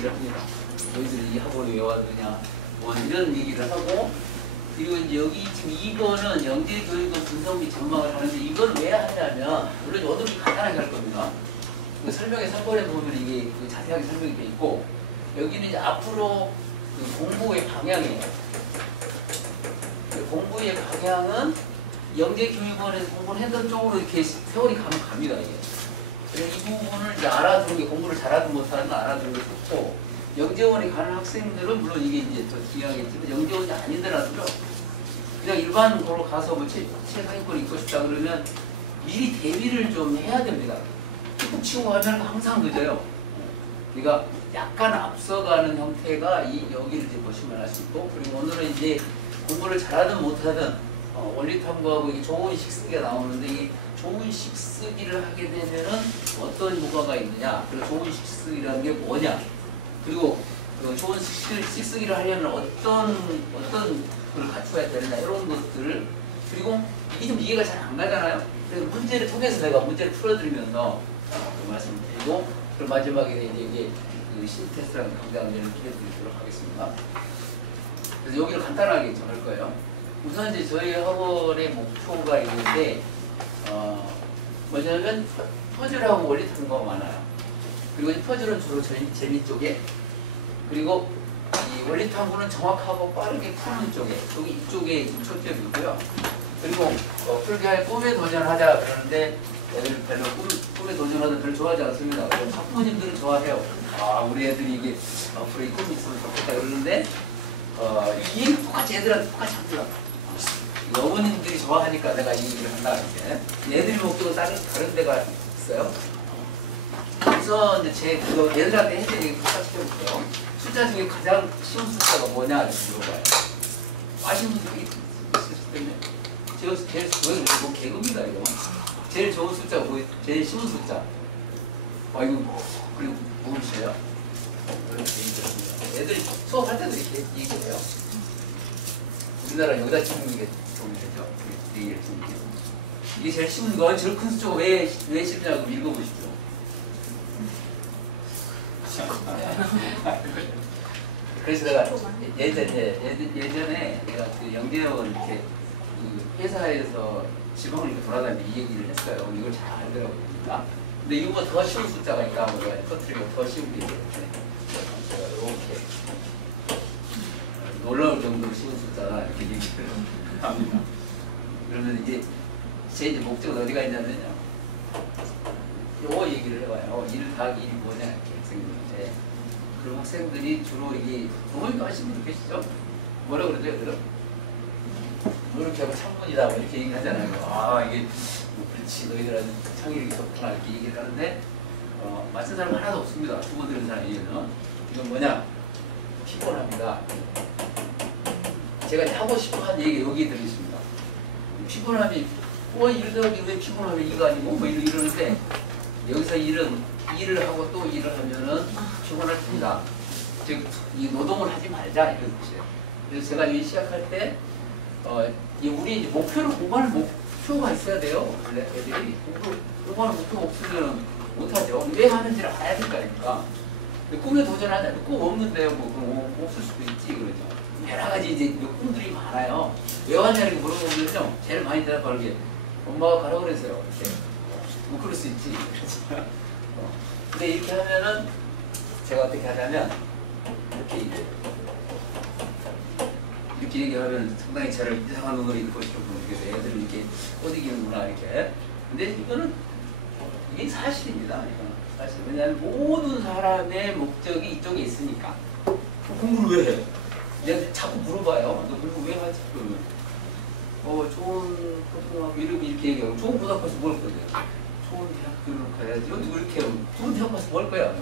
얘기를 합니다. 너희들이 이 학원을 왜 왔느냐, 뭐 이런 얘기를 하고, 그리고 이제 여기 지금 2번은 영재교육원 분석 및 전망을 하는데, 이건 왜 하냐면, 물론 오늘은 간단하게 할 겁니다. 그 설명의 3번에 보면 이게 그 자세하게 설명이 되어 있고, 여기는 이제 앞으로 그 공부의 방향이에요. 그 공부의 방향은 영재교육원에서 공부를 했던 쪽으로 이렇게 세월이 가면 갑니다, 이게. 그래서 이 부분을 이제 알아두는 게, 공부를 잘하든 못하든 알아두는 게 좋고, 영재원에 가는 학생들은 물론 이게 이제 더 중요하겠지만, 영재원이 아니더라도요, 그냥 일반 거로 가서 뭐 최상위권 있고 싶다 그러면 미리 대비를 좀 해야 됩니다. 툭 치고 가면 항상 늦어요. 그러니까 약간 앞서가는 형태가 여기를 이제 보시면 알 수 있고, 그리고 오늘은 이제 공부를 잘하든 못하든 원리 탐구하고 이게 좋은 식쓰기가 나오는데, 이 좋은 식쓰기를 하게 되면은 어떤 효과가 있느냐, 그리고 좋은 식쓰기라는 게 뭐냐, 그리고 그 좋은 식쓰기를 하려면 어떤 걸 갖춰야 되느냐, 이런 것들을, 그리고 이게 좀 이해가 잘 안 가잖아요. 그래서 문제를 통해서 내가 문제를 풀어드리면서 그 말씀드리고, 그리고 마지막에 이제 이게 그 신테스트라는 강좌를 해드리도록 하겠습니다. 그래서 여기를 간단하게 좀 할 거예요. 우선 이제 저희 학원의 목표가 있는데, 뭐냐면 퍼즐하고 원리 탐구가 많아요. 그리고 이 퍼즐은 주로 재미 쪽에, 그리고 이 원리 탐구는 정확하고 빠르게 푸는 쪽에, 이쪽에 지금 초점이고요. 그리고 풀기할 꿈에 도전하자 그러는데, 애들 별로 꿈에 도전하다 별로 좋아하지 않습니다. 학부모님들은 좋아해요. 아, 우리 애들이 이게 앞으로 이 꿈이 있으면 좋겠다 그러는데, 이 똑같이 애들한테 똑같이 합니다. 어머님들이 좋아하니까 내가 이 얘기를 한다 이렇게. 애들이 목적은 다른 데가 있어요. 그래서 이제 그거 얘들한테 해드리기 똑같이 해볼게요. 숫자 중에 가장 쉬운 숫자가 뭐냐 이렇게 물어봐요. 아시는 분들이 있을 텐데, 제일 뭐 개그입니다 이거. 제일 좋은 숫자가 뭐, 제일 쉬운 숫자. 이거 그리고 모르세요? 애들이 수업할 때도 이렇게 얘기해요. 우리나라 여기다 찍는 게 좋은 되죠. 이게 제일 쉬운 거. 제일 큰 숫자가 왜 쉽냐고 읽어보십시오. 그래서 내가 예전에 내가 그 영재원 이렇게 그 회사에서 지방을 이렇게 돌아다니면서 이 얘기를 했어요. 이걸 잘 알더라고요. 근데 이거보다 더 쉬운 숫자가 있다고 내가 터뜨리고 더 쉬운 게 이렇게 놀라울 정도로 쉬운 숫자라 이렇게 얘기를 합니다. 그러면 이제 제 목적은 어디가 있냐면요, 요거 얘기를 해봐요. 1 더하기 1이 뭐냐 이렇게 학생들한테. 그럼 학생들이 주로 이게 부모님도 하시는 분 계시죠? 뭐라 그러죠? 그럼 이렇게 하고 창문이다 뭐 이렇게 얘기하잖아요. 아, 이게 뭐 그렇지, 너희들은 창의력이 좋구나 이렇게 얘기를 하는데, 맞는 사람 하나도 없습니다. 주고 들은 사람이에요. 이건 뭐냐? 피곤합니다. 제가 하고 싶어 한 얘기 여기 들으십니다. 피곤함이 1 더하기 왜 피곤함이 2가 아니고 뭐 이러는데, 여기서 일을 하고 또 일을 하면은 피곤할 뿐이다. 즉, 이 노동을 하지 말자 이런 뜻이에요. 그래서 제가 이 시작할 때 우리 이제 공부하는 목표가 있어야 돼요. 원래 애들이 공부하는 목표가 없으면 못하죠. 왜 하는지를 알아야 될 거 아닙니까? 꿈에 도전하자. 꿈 없는데요. 뭐 없을 수도 있지 그러죠. 여러 가지 이제 꿈들이 많아요. 왜 왔냐고 물어보면요, 제일 많이 대답하는 게 엄마가 가라고 그랬어요. 이렇게. 뭐 그럴 수 있지. 근데 이렇게 하면은 제가 어떻게 하냐면 이렇게 얘기하면 상당히 저를 이상한 눈으로 읽고 싶은 분들께서 애들을 이렇게 꼬드기는구나 이렇게. 근데 이거는 이게 사실입니다. 이거는 사실. 왜냐하면 모든 사람의 목적이 이쪽에 있으니까. 공부를 왜 해? 내가 자꾸 물어봐요. 너 공부 왜 하지? 그러면 좋은 고등학교 이렇게 얘기하고, 좋은 고등학교 가서 뭘 거야? 좋은 대학교를 가야지. 누구 이렇게 하면 좋은 대학 가서 뭘 거야?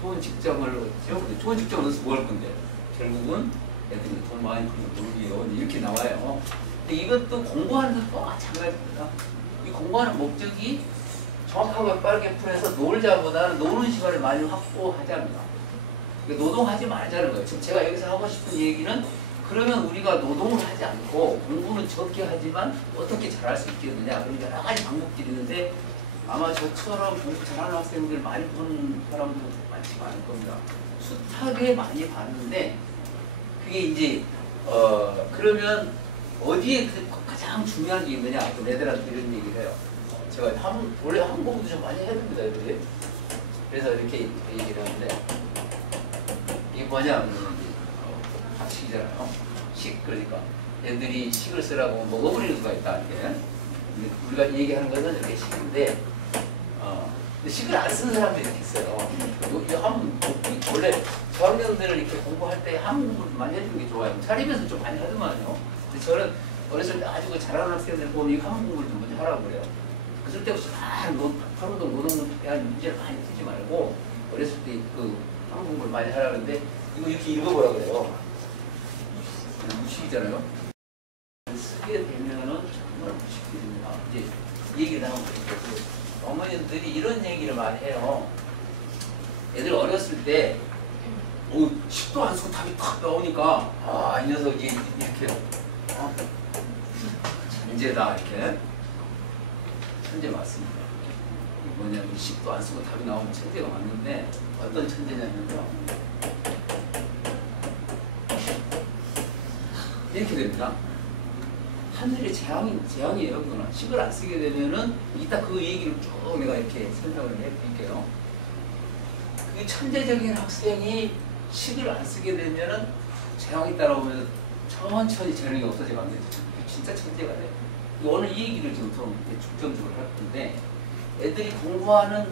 좋은 직장을 얻죠. 좋은 직장을 얻어서 뭘 할 건데? 결국은 애들이 돈 많이 벌면 놀기요. 이렇게 나와요. 근데 이것도 공부하는 것도 마찬가지입니다. 이 공부하는 목적이 정확하고 빠르게 풀어서 놀자보다는 노는 시간을 많이 확보하자입니다. 노동하지 말자는 거예요. 지금 제가 여기서 하고 싶은 얘기는, 그러면 우리가 노동을 하지 않고 공부는 적게 하지만 어떻게 잘할 수 있겠느냐. 그런 여러 가지 방법들이 있는데, 아마 저처럼 공부 잘하는 학생들 많이 본 사람도 많지가 않을 겁니다. 숱하게 많이 봤는데 그게 이제 그러면 어디에 가장 중요한 게 있느냐? 그럼 애들한테 이런 얘기를 해요. 제가 원래 한국어도 좀 많이 해줍니다, 애들이. 그래서 이렇게 얘기를 하는데 이게 뭐냐면 학식이잖아요. 식, 그러니까 애들이 식을 쓰라고 먹어버리는 수가 있다. 이게 우리가 얘기하는 것은 이렇게 식인데 근데 식을 안 쓰는 사람들이 이렇게 있어요. 원래 저학년들을 이렇게 공부할 때 한국어를 많이 해주는 게 좋아요. 차리면서 좀 많이 하더만요. 근데 저는 어렸을 때 아주 잘하는 학생들 보면 이 한국 공부를 좀 먼저 하라고 그래요. 그럴 때부터 하루도 노동에 대한 문제를 많이 풀지 말고 어렸을 때 그 한국 공부를 많이 하라는데 이거 이렇게 읽어보라 그래요. 무식이잖아요. 쓰게 되면은 정말 무식이 됩니다. 이제 이 얘기를 나오면 어머님들이 이런 얘기를 많이 해요. 애들 어렸을 때 식도 안 쓰고 답이 탁 나오니까 이 녀석이 이렇게 천재다 이렇게. 천재 맞습니다. 뭐냐면 식도 안 쓰고 답이 나오면 천재가 맞는데 어떤 천재냐면요. 이렇게 됩니다. 하늘의 재앙이에요. 그거는 식을 안 쓰게 되면은 이따 그 얘기를 쭉 내가 이렇게 설명을 해드릴게요. 그 천재적인 학생이 식을 안 쓰게 되면은 재앙이 따라오면 천천히 재능이 없어져 갑니다. 진짜 천재가 돼요. 오늘 이 얘기를 좀 중점적으로 할 건데 애들이 공부하는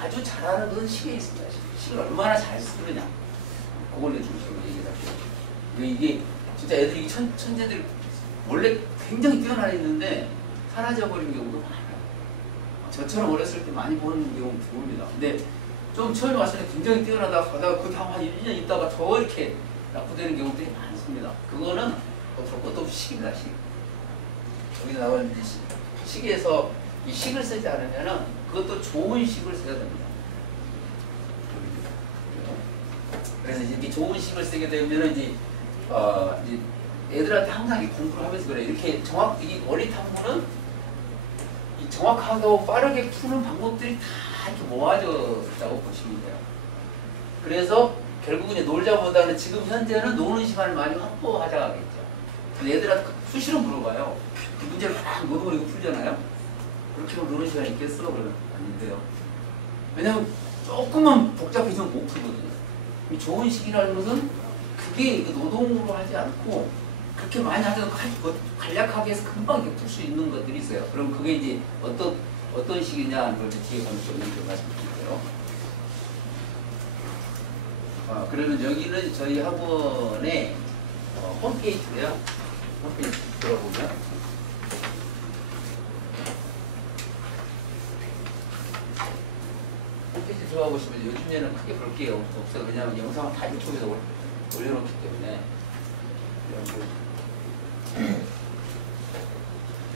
아주 잘하는 것은 식에 있습니다. 식을 얼마나 잘 쓰느냐 그걸로 중심으로 얘기를 할게요. 이게 진짜 애들이 천재들 원래 굉장히 뛰어나 있는데 사라져버린 경우도 많아요. 저처럼 어렸을 때 많이 보는 경우도 봅니다. 근데 좀 처음에 왔을 때 굉장히 뛰어나다가 가다가 그 다음 한 1년 있다가 더 이렇게 낙후되는 경우들이 많습니다. 그거는 어떨 것도 없이 식입니다. 식. 여기 나온 식에서 이 식을 쓰지 않으면은 그것도 좋은 식을 써야 됩니다. 그래서 이렇게 좋은 식을 쓰게 되면은 이제 애들한테 항상 공부를 하면서 그래. 이렇게 이 원리 탐구는 이 정확하고 빠르게 푸는 방법들이 다 이렇게 모아졌다고 보시면 돼요. 그래서 결국은 이제 놀자보다는 지금 현재는 노는 시간을 많이 확보하자겠죠. 근데 애들한테 수시로 물어봐요. 문제를 막 노동으로 풀잖아요. 그렇게 하면 노는 시간이 있겠어? 그러면 아닌데요. 왜냐면 조금만 복잡해지면 못 풀거든요. 좋은 식이라는 것은 그게 노동으로 하지 않고 그렇게 많이 하면 간략하게 해서 금방 풀 수 있는 것들이 있어요. 그럼 그게 이제 어떤 식이냐 그걸 뒤에 가면 좀 이렇게 말씀드릴게요. 그러면 여기는 저희 학원의 홈페이지인데요. 홈페이지 들어보면 홈페이지 들어가 보시면 요즘에는 크게 볼 게 없어요. 왜냐하면 영상을 다 유튜브에서 올려놓기 때문에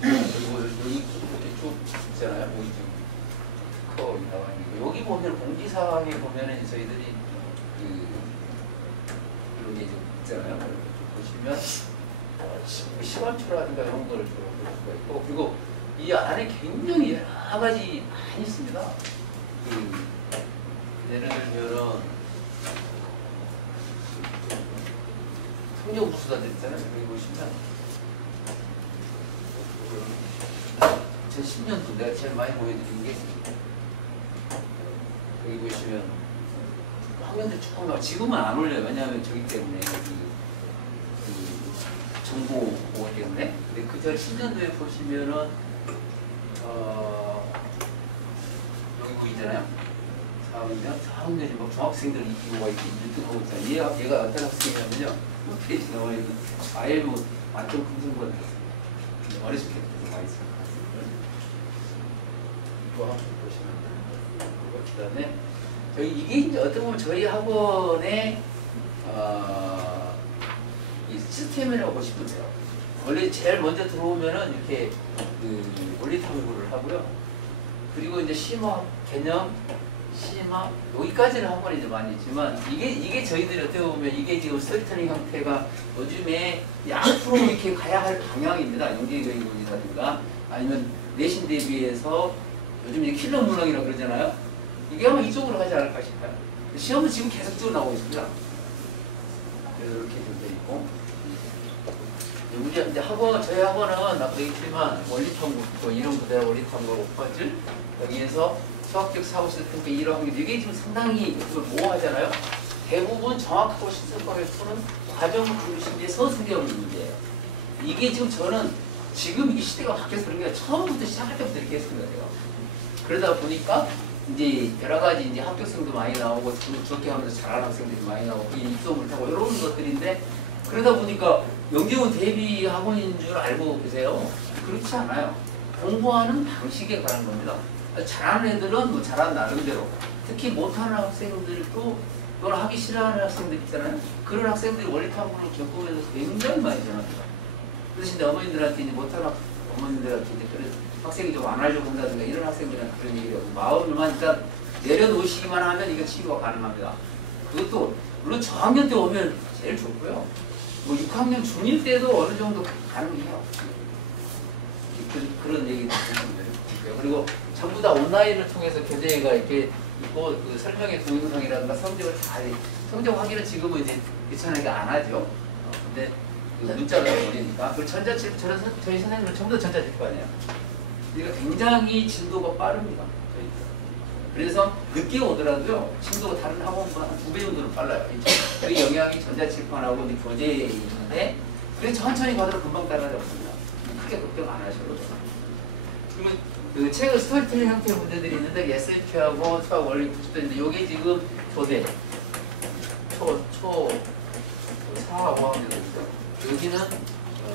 그리고 여기 쭉 있잖아요. 커 나와 있는 여기 보면 공지사항에 보면은 저희들이 이런 게 있잖아요. 보시면 시간표라든가 이런 거를 볼 수가 있고 그리고 이 안에 굉장히 여러 가지 많이 있습니다. 예를 들면 통역우수사들 있잖아요. 여기 보시면 2010년도 내가 제일 많이 보여드린 게 여기 보시면 학년들 쭉 나와. 지금은 안 올려요. 왜냐하면 저기 때문에 정보 보호 때문에. 근데 그저 10년도에 보시면은 여기 보이잖아요. 4학년이 막 중학생들 이거가 이렇게 유튜브 하고 있잖아요. 얘가 어떤 학생이냐면요. 페이지 나와 있는 ILM 만점 금승권 어렸을 때부터 많이 있어요. 이거 한번 보시면 그 다음에 이게 이제 어떻게 보면 저희 학원의 이 시스템이라고 보시면 돼요. 원래 제일 먼저 들어오면은 이렇게 원리 탐구를 하고요. 그리고 이제 심화, 개념, 심화 여기까지는 학원이 이제 많이 있지만 이게 저희들이 어떻게 보면 이게 지금 스토리텔링 형태가 요즘에 앞으로 이렇게 가야 할 방향입니다. 연계적인 분이라든가 아니면 내신 대비해서 요즘 이제 킬러 문항이라고 그러잖아요. 이게 아마 이쪽으로 가지 않을까 싶어요. 시험은 지금 계속적으로 나오고 있습니다. 이렇게 돼 있고. 우리 이제 학원, 저희 학원은 아까 얘기했지만 원리탐구, 이런 부대로 원리탐구 5번쯤 여기에서 수학적 사고실 평가 이런 게 이게 지금 상당히 모호하잖아요. 대부분 정확하고 실습법에 푸는 과정 중심의 서술형 문제예요. 이게 지금 저는 지금 이 시대가 바뀌어서 그런 게 처음부터 시작할 때부터 이렇게 했습니다. 제가. 그러다 보니까 이제 여러 가지 이제 합격생도 많이 나오고 저렇게 하면서 잘하는 학생들이 많이 나오고 입소문을 타고 이런 것들인데 그러다 보니까 영재원 대비 학원인 줄 알고 계세요? 그렇지 않아요. 공부하는 방식에 관한 겁니다. 잘하는 애들은 뭐 잘하는 나름대로 특히 못하는 학생들도 또는 하기 싫어하는 학생들 있잖아요. 그런 학생들이 원리탐구를 겪으면서 굉장히 많이 변합니다. 그래서 이제 어머님들한테 이제 못하는 어머님들한테 이제 그런 학생이 좀 안 하려고 한다든가 이런 학생들한테 그런 얘기를 하고 마음을만 일단 내려놓으시기만 하면 이거 치유가 가능합니다. 그것도 물론 저학년 때 오면 제일 좋고요. 뭐 6학년 중1 때도 어느 정도 가능해요. 그런 얘기 드리고요. 그리고 전부 다 온라인을 통해서 교재가 이렇게 있고 그 설명의 동영상이라든가 성적을 다 성적 확인은 지금은 이제 귀찮으니까 안 하죠. 근데 그 문자가 오니까 그 전자책 저희 선생님은 전부 다 전자책반이에요. 그러니까 굉장히 진도가 빠릅니다. 그래서 늦게 오더라도요 진도가 다른 학원보다 한 2배 정도는 빨라요. 그 영향이 전자책반하고 교재에 있는데 그래서 천천히 가도록 금방 따라잡습니다. 크게 걱정 안 하셔도 돼요. 그러면 그 책을 스토리텔링 형태의 문제들이 있는데 SF하고 수학 원리 90도 있는데 요게 지금 초대 초 4, 5학년 있어요. 여기는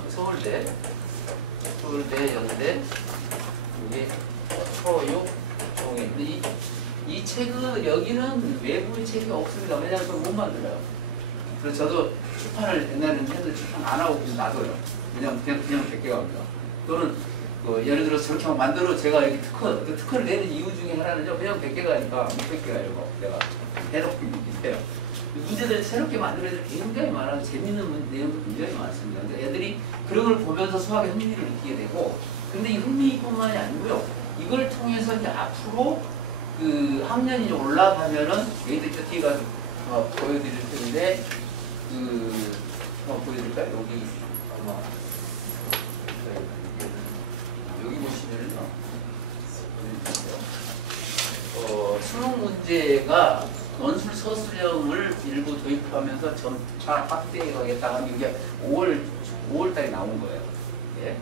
서울대 연대 이게 초6 종에 근데 이 책은 여기는 외부의 책이 없습니다. 왜냐하면 그걸 못 만들어요. 그래서 저도 출판을 옛날에는 해도 출판 안 하고 그냥 놔둬요. 그냥 100개가 합니다. 또는 예를 들어서 저렇게 만들어 제가 여기 특허를 내는 이유 중에 하나는요. 그냥 100개가 아니까 600개가 이거 내가 해놓고 있어요. 문제들 새롭게 만들어야 될 굉장히 많아서 재밌는 내용도 굉장히 많습니다. 그러니까 애들이 그런 걸 보면서 수학에 흥미를 느끼게 되고 근데 이 흥미뿐만이 아니고요. 이걸 통해서 이제 앞으로 그 학년이 올라가면은 얘들 뒤에 가서 보여드릴 텐데 보여드릴까요? 여기 아마 여기 보시면은 수능 문제가 논술 서술형을 일부 도입하면서 점차 확대해 가겠다 하는 게 5월 달에 나온 거예요. 예.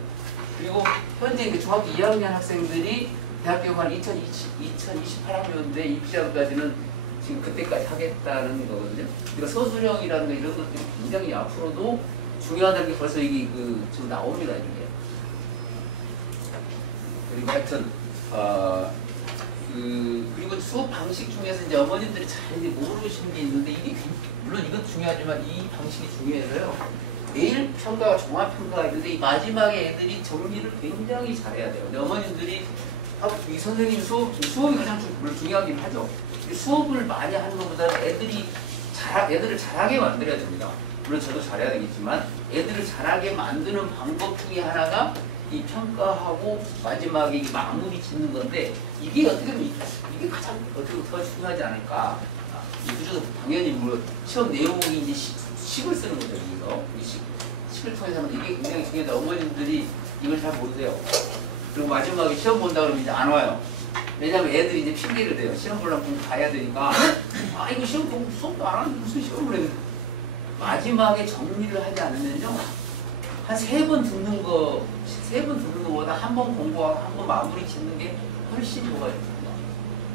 그리고 현재 중학교 2학년 학생들이 대학교 간 2028학년대 입시하기까지는 지금 그때까지 하겠다는 거거든요. 그러니까 서술형이라든가 이런 것들이 굉장히 앞으로도 중요하다는 게 벌써 이게 지금 나옵니다. 이게. 그리고 하여튼 그리고 수업 방식 중에서 이제 어머님들이 잘 모르시는 게 있는데 이게 물론 이것도 중요하지만 이 방식이 중요해서요. 내일 평가가 종합 평가가 있는데 이 마지막에 애들이 정리를 굉장히 잘해야 돼요. 근데 어머님들이 이 선생님 수업이 가장 중요하긴 하죠. 수업을 많이 하는 것보다는 애들을 잘하게 만들어야 됩니다. 물론 저도 잘해야 되겠지만 애들을 잘하게 만드는 방법 중에 하나가 이 평가하고 마지막에 이 마무리 짓는 건데 이게 어떻게 보면 이게 가장 어떻게 더 중요하지 않을까. 그래서 당연히 뭐 시험 내용이 이제 식을 쓰는 거죠. 여기서 식을 통해서 하면 이게 굉장히 중요하다. 어머님들이 이걸 잘 모르세요. 그리고 마지막에 시험 본다 그러면 이제 안 와요. 왜냐면 애들이 이제 핑계를 대요. 시험 보려면 공부 가야 되니까 이거 시험 공부 수업도 안 하는데 무슨 시험을 해야 돼. 마지막에 정리를 하지 않으면요 한 3번 듣는 거보다 한 번 공부하고 한 번 마무리 짓는 게 훨씬 좋아요.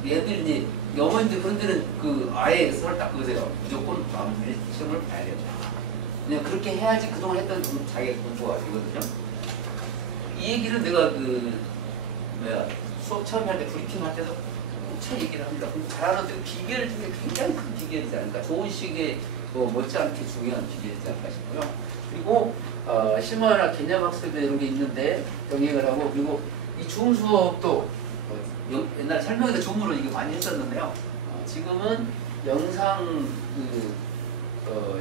애들이 이제 어머님들 그런 데는 아예 선을 딱 그으세요. 무조건 마무리 시험을 봐야 돼요. 그냥 그렇게 해야지 그동안 했던 자기가 공부가 되거든요. 이 얘기를 내가 수업 처음 할 때 브리핑 할 때도 엄청 얘기를 합니다. 잘하는 데 비결 중에 굉장히 큰 비결이지 않을까. 좋은 시기에 못지않게 중요한 비결이지 않을까 싶고요. 그리고 실무나 개념학습 이런 게 있는데 병행을 하고 그리고 이 줌 수업도 옛날 설명에서 줌으로 이거 많이 했었는데요. 지금은 영상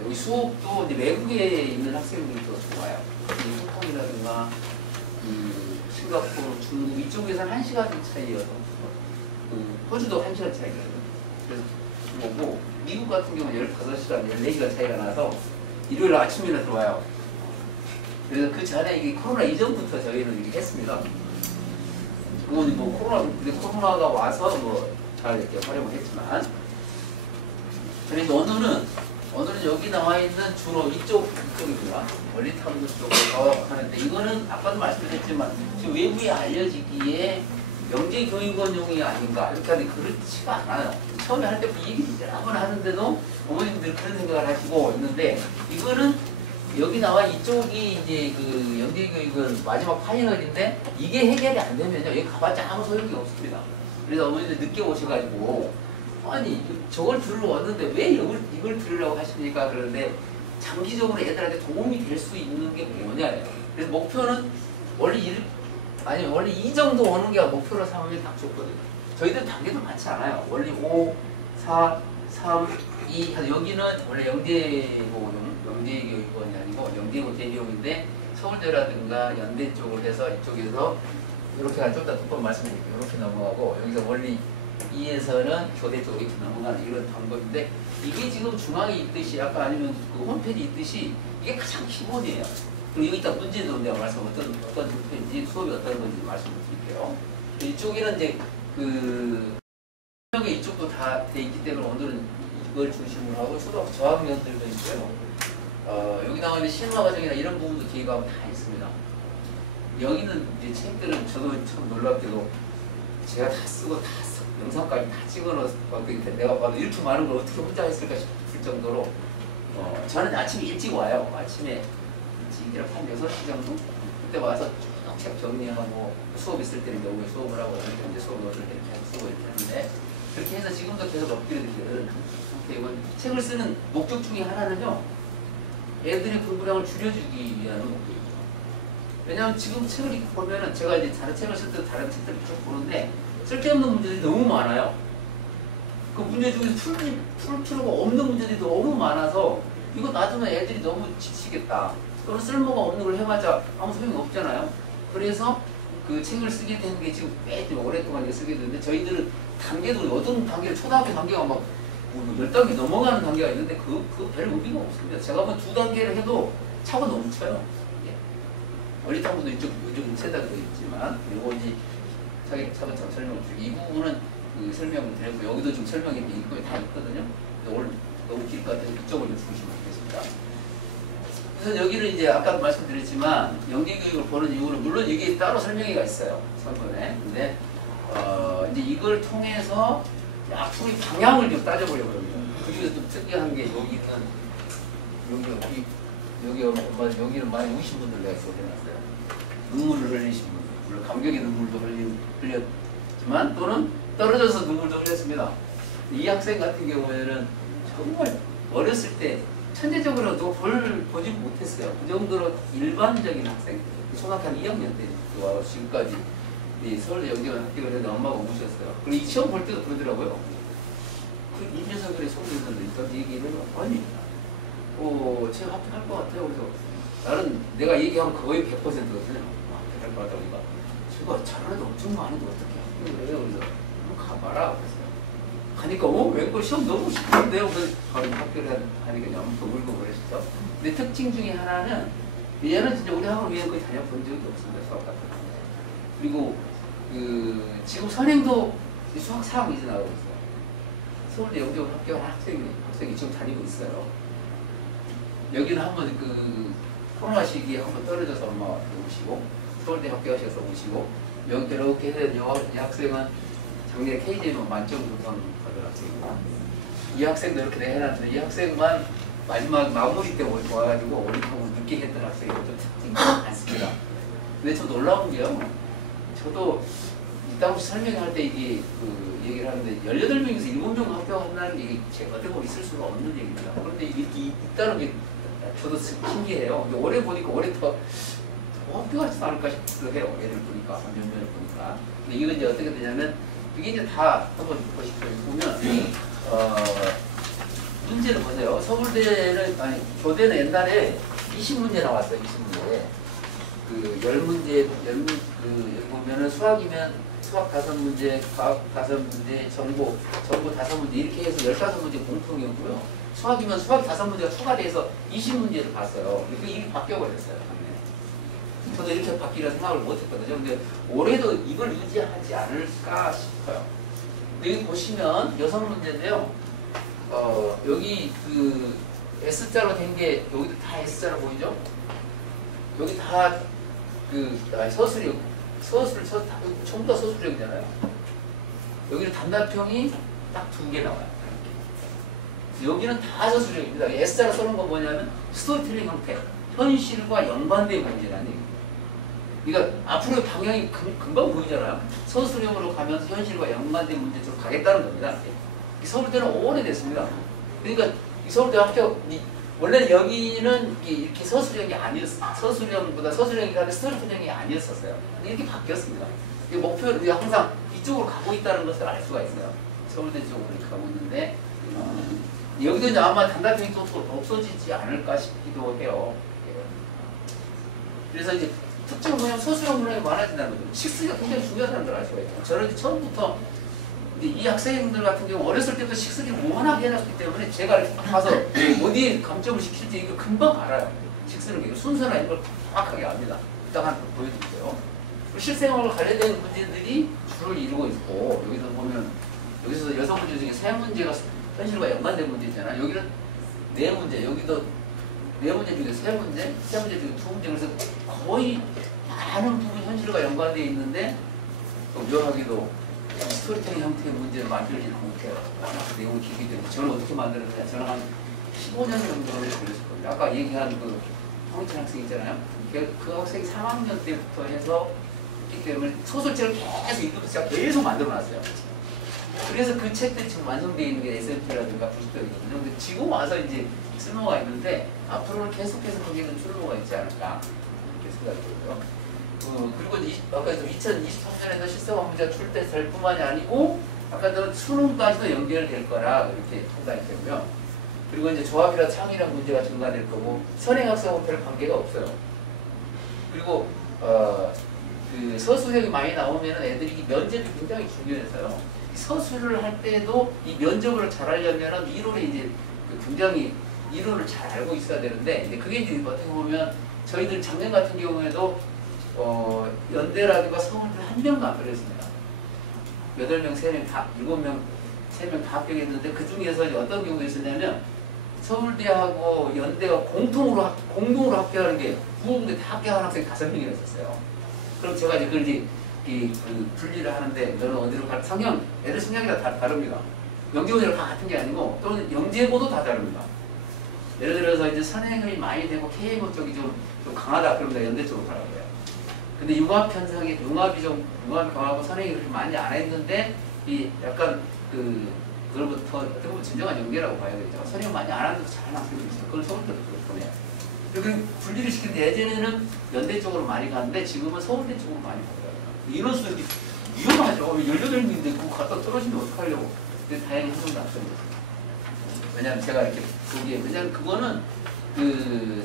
여기 수업도 이제 외국에 있는 학생들이 더 좋아요. 홍콩이라든가 싱가포르, 중국 이쪽에서는 1시간 차이여서 호주도 1시간 차이거든요. 그래서 오고 미국 같은 경우는 15시간, 14시간 차이가 나서 일요일 아침이나 들어와요. 그래서 그 전에 이게 코로나 이전부터 저희는 이렇게 했습니다. 그건 뭐 코로나가 와서 뭐 잘 이렇게 활용을 했지만, 그래서 오늘은 여기 나와 있는 주로 이쪽입니다. 원리 탐구 쪽으로 하는데, 이거는 아까도 말씀드렸지만 지금 외부에 알려지기에 영재교육원용이 아닌가 이렇게 하는데 그렇지가 않아요. 처음에 할 때부터 얘기 여러 번 하는데도 어머님들 그런 생각을 하시고 있는데, 이거는 여기 나와 이쪽이 이제 그 영재교육은 마지막 파이널인데 이게 해결이 안 되면요 여기 가봤자 아무 소용이 없습니다. 그래서 어머니들 늦게 오셔가지고 아니 저걸 들으러 왔는데 왜 이걸 들으려고 하십니까? 그러는데 장기적으로 애들한테 도움이 될 수 있는 게 뭐냐예요. 그래서 목표는 원래 이 정도 오는 게 목표로 삼으면 딱 좋거든요. 저희들 단계도 많지 않아요. 원래 5, 4, 3, 2 여기는 원래 영재교육원이 아니고 영재고 대교육인데 서울대라든가 연대 쪽을 해서 이쪽에서 이렇게 좀 더 두번 말씀드릴게요. 이렇게 넘어가고 여기서 원리 2에서는 교대 쪽으로 이렇게 넘어가는 이런 방법인데, 이게 지금 중앙에 있듯이 아까 아니면 그 홈페이지 있듯이 이게 가장 기본이에요. 그리고 여기 일단 문제도 내가 어떤 문제인지 수업이 어떤 건지 말씀을 드릴게요. 이쪽에는 이제 그 이쪽도 다 돼 있기 때문에 오늘은 이걸 중심으로 하고 수업 저학년들도 있고요. 여기 나와 있는 실마 과정이나 이런 부분도 뒤에 가면 다 있습니다. 여기는 이제 책들은 저도 참 놀랍게도 제가 다 쓰고 영상까지 다 찍어놓았을 내가 봐도 이렇게 많은 걸 어떻게 혼자 했을까 싶을 정도로 저는 아침에 일찍 와요. 아침에 일찍 한 6시 정도? 그때 와서 책 정리하고 수업 있을 때는 오후에 수업을 하고 이제 수업 넣을 때 이렇게 수업을 이렇게 하는데, 그렇게 해서 지금도 계속 업그레이드 되는 상태이고, 책을 쓰는 목적 중에 하나는요 애들의 공부량을 줄여주기 위한 목적입니다. 왜냐하면 지금 책을 읽고 보면은 제가 이제 다른 책을 쓸 때 다른 책들을 쭉 보는데 쓸데없는 문제들이 너무 많아요. 그 문제 중에서 풀 필요가 없는 문제들이 너무 많아서 이거 놔두면 애들이 너무 지치겠다. 그럼 쓸모가 없는 걸 해봤자 아무 소용이 없잖아요. 그래서 그 책을 쓰게 되는 게 지금 꽤 오랫동안 이렇게 쓰게 되는데, 저희들은 단계도 어떤 단계를 초등학교 단계가 막 10단계 넘어가는 단계가 있는데 그 별 의미가 없습니다. 제가 뭐 2단계를 해도 차고 넘쳐요. 원리 탐구도 이쪽은 3단계도 있지만, 요거 이제 차근차근 설명을 드리고, 이 부분은 그 설명을 드렸고, 여기도 좀 설명이 있고 다 있거든요. 오늘 너무 길 것 같아서 이쪽을 좀 중심으로 하겠습니다. 그래서 여기는 이제 아까도 말씀드렸지만 영재교육을 보는 이유는 물론 이게 따로 설명회가 있어요. 선번에. 근데 이제 이걸 통해서 앞으로의 방향을 좀 따져보려고 합니다. 그 중에서 좀 특이한 게 여기는 많이 우신 분들 내가 소개해놨어요. 눈물을 흘리신 분들, 물론 감격의 눈물도 흘렸지만 또는 떨어져서 눈물도 흘렸습니다. 이 학생 같은 경우에는 정말 어렸을 때 천재적으로 보지 못했어요. 그 정도로 일반적인 학생, 초등학교 한 2학년 때 와서 지금까지 서울대 영재관 합격을 했는데 엄마가 우셨어요. 그리고 시험 볼 때도 그러더라고요. 이 녀석들이 속에 있는데 일단 얘기를 아니 제가 합격할 것 같아요. 그래서 나는 내가 얘기하면 거의 100%거든요. 합격할 것 같다고. 제가 잘하는데 엄청 많은데 어떻게 합격을 해요? 그래서 가봐라. 그랬어요. 가니까 웬걸 시험 너무 쉽던데요. 그래서 합격을 하니까 엄청 울고 그랬었죠. 근데 특징 중에 하나는 얘는 진짜 우리 학원 위에 거의 다녀본 적이 없습니다. 수학 같은 거. 그리고 지금 선행도 수학 4학 이제 나오고 있어요. 서울대 영재관 합격한 학생이 지금 다니고 있어요. 여기는 한번 코로나 시기에 한번 떨어져서 엄마가 오시고, 서울대 합격하셔서 오시고, 여기 이렇게 해서 이 학생은 작년에 KJ는 만점 구성 받은 학생이고, 이 학생도 이렇게 해놨는데 이 학생만 마지막 마무리 때 와가지고 오리통을 늦게 했던 학생이 좀 특징이 많습니다. 근데 저 놀라운 게요. 저도 이따 혹시 설명할 때 이게 얘기를 하는데 18명에서 7명 합격한다는 게 이게 제가 어떻게 보면 있을 수가 없는 얘기입니다. 그런데 이렇게 있다는 게 저도 신기해요. 근데 올해 보니까 올해 더 합격하지도 않을까 싶기도 해요. 얘를 보니까, 몇 년을 보니까. 근데 이건 이제 어떻게 되냐면, 이게 이제 다 한번 보십시오. 보면, 문제를 보세요. 서울대는, 교대는 옛날에 20문제 나왔어요. 20문제. 10문제, 여기 보면은 수학이면 수학 5문제, 과학 5문제, 정보 5문제 이렇게 해서 15문제 공통이었고요. 수학이면 수학 5문제가 추가돼서 20문제를 봤어요. 이게 바뀌어버렸어요. 저도 이렇게 바뀌리라 생각을 못했거든요. 근데 올해도 이걸 유지하지 않을까 싶어요. 여기 보시면 6문제인데요. 여기 그 S자로 된 게 여기도 다 S자로 보이죠? 여기 다 그 서술형, 전부 다 서술형이잖아요. 여기는 단답형이 딱 2개 나와요. 여기는 다 서술형입니다. S자로 써놓은 건 뭐냐면 스토리텔링 형태, 현실과 연관된 문제라는 얘기예요. 그러니까 앞으로의 방향이 금방 보이잖아요. 서술형으로 가면서 현실과 연관된 문제 쪽으로 가겠다는 겁니다. 서울대는 오래됐습니다. 그러니까 이 서울대 학교 원래는 여기는 이렇게 서술형이 아니었어요. 서술형이라는 스토리텔링이 아니었었어요. 근데 이렇게 바뀌었습니다. 목표를 항상 이쪽으로 가고 있다는 것을 알 수가 있어요. 서울대 쪽으로 이렇게 가고 있는데 여기도 이제 아마 단답형이 또 없어지지 않을까 싶기도 해요. 그래서 이제 특정 문형, 서술형 문형이 많아진다는 거죠. 식스가 굉장히 중요하다는 걸 알 수가 있죠. 저는 처음부터 이 학생들 같은 경우 어렸을 때부터 식스기를 무한하게 해놨기 때문에 제가 이렇게 가서 어디에 감점을 시킬지 이거 금방 알아요. 식스는 순서나 이런 걸 정확하게 압니다. 이따 한 번 보여드릴게요. 실생활과 관련된 문제들이 주를 이루고 있고 여기서 보면 여기서 6문제 중에 3문제가 현실과 연관된 문제잖아요. 여기는 4문제, 여기도 4문제 중에 3문제, 3문제 중에 2문제. 그래서 거의 많은 부분 현실과 연관되어 있는데 또 묘하게도 스토리텔링 형태의 문제를 만들지 못해요. 내용이 길기 때문에 저는 어떻게 만들었냐? 저는 한 15년 정도 걸렸을 겁니다. 아까 얘기한 그 황희찬 학생 있잖아요. 그 학생이 3학년 때부터 해서 있기 때문에 소설책을 계속 읽으면서 제가 계속 만들어놨어요. 그래서 그 책들이 지금 완성되어 있는 게 SNP라든가 90편이거든요. 근데 지금 와서 이제 쓸모가 있는데 앞으로는 계속해서 거기에는 출로가 있지 않을까 이렇게 생각이 들고요. 그리고 아까 2023년에도 실생활 문제가 출제될 뿐만이 아니고 아까 전 수능까지도 연결될 거라 이렇게 판단이 되고요. 그리고 이제 조합이나 창의력 문제가 증가될 거고 선행학생하고 별 관계가 없어요. 그리고 그 서술형이 많이 나오면 애들이 면접이 굉장히 중요해서요. 서술을 할 때도 이 면접을 잘하려면 이론에 이제 굉장히 이론을 잘 알고 있어야 되는데 이제 그게 이제 어떻게 보면 저희들 작년 같은 경우에도 연대라든가 서울대 한 명도 안 합격했습니다. 8명, 3명 다, 7명, 3명 다 합격했는데 그 중에서 어떤 경우가 있었냐면 서울대하고 연대가 공동으로 합격하는 게 부흥대 다 합격한 학생이 5명이나 있었어요. 그럼 제가 이제 그걸 이제 그 분리를 하는데 너는 어디로 갈 성향, 애들 성향이 다 다릅니다. 영재고대로 다 같은 게 아니고 또는 영재고도 다 다릅니다. 예를 들어서 이제 선행이 많이 되고 KMO 쪽이 좀 강하다 그러면 연대 쪽으로 가라고요. 근데 융합 현상이 융합이 강하고 선행이 그렇게 많이 안 했는데 이 약간 그걸부터 어떻게 보면 진정한 연계라고 봐야 되죠. 선행 많이 안 하는데도 잘하는 학생이 있어요. 그걸 서울대로 보내요. 그리고 분리를 시키는데 예전에는 연대 쪽으로 많이 갔는데 지금은 서울대 쪽으로 많이 가더라고요. 인원수도 이렇게 위험하죠. 18명인데 그거 갖다 떨어지면 어떡하려고. 근데 다행히 한 명도 안 떨어졌어요. 왜냐면 제가 이렇게 보기에 왜냐면 그거는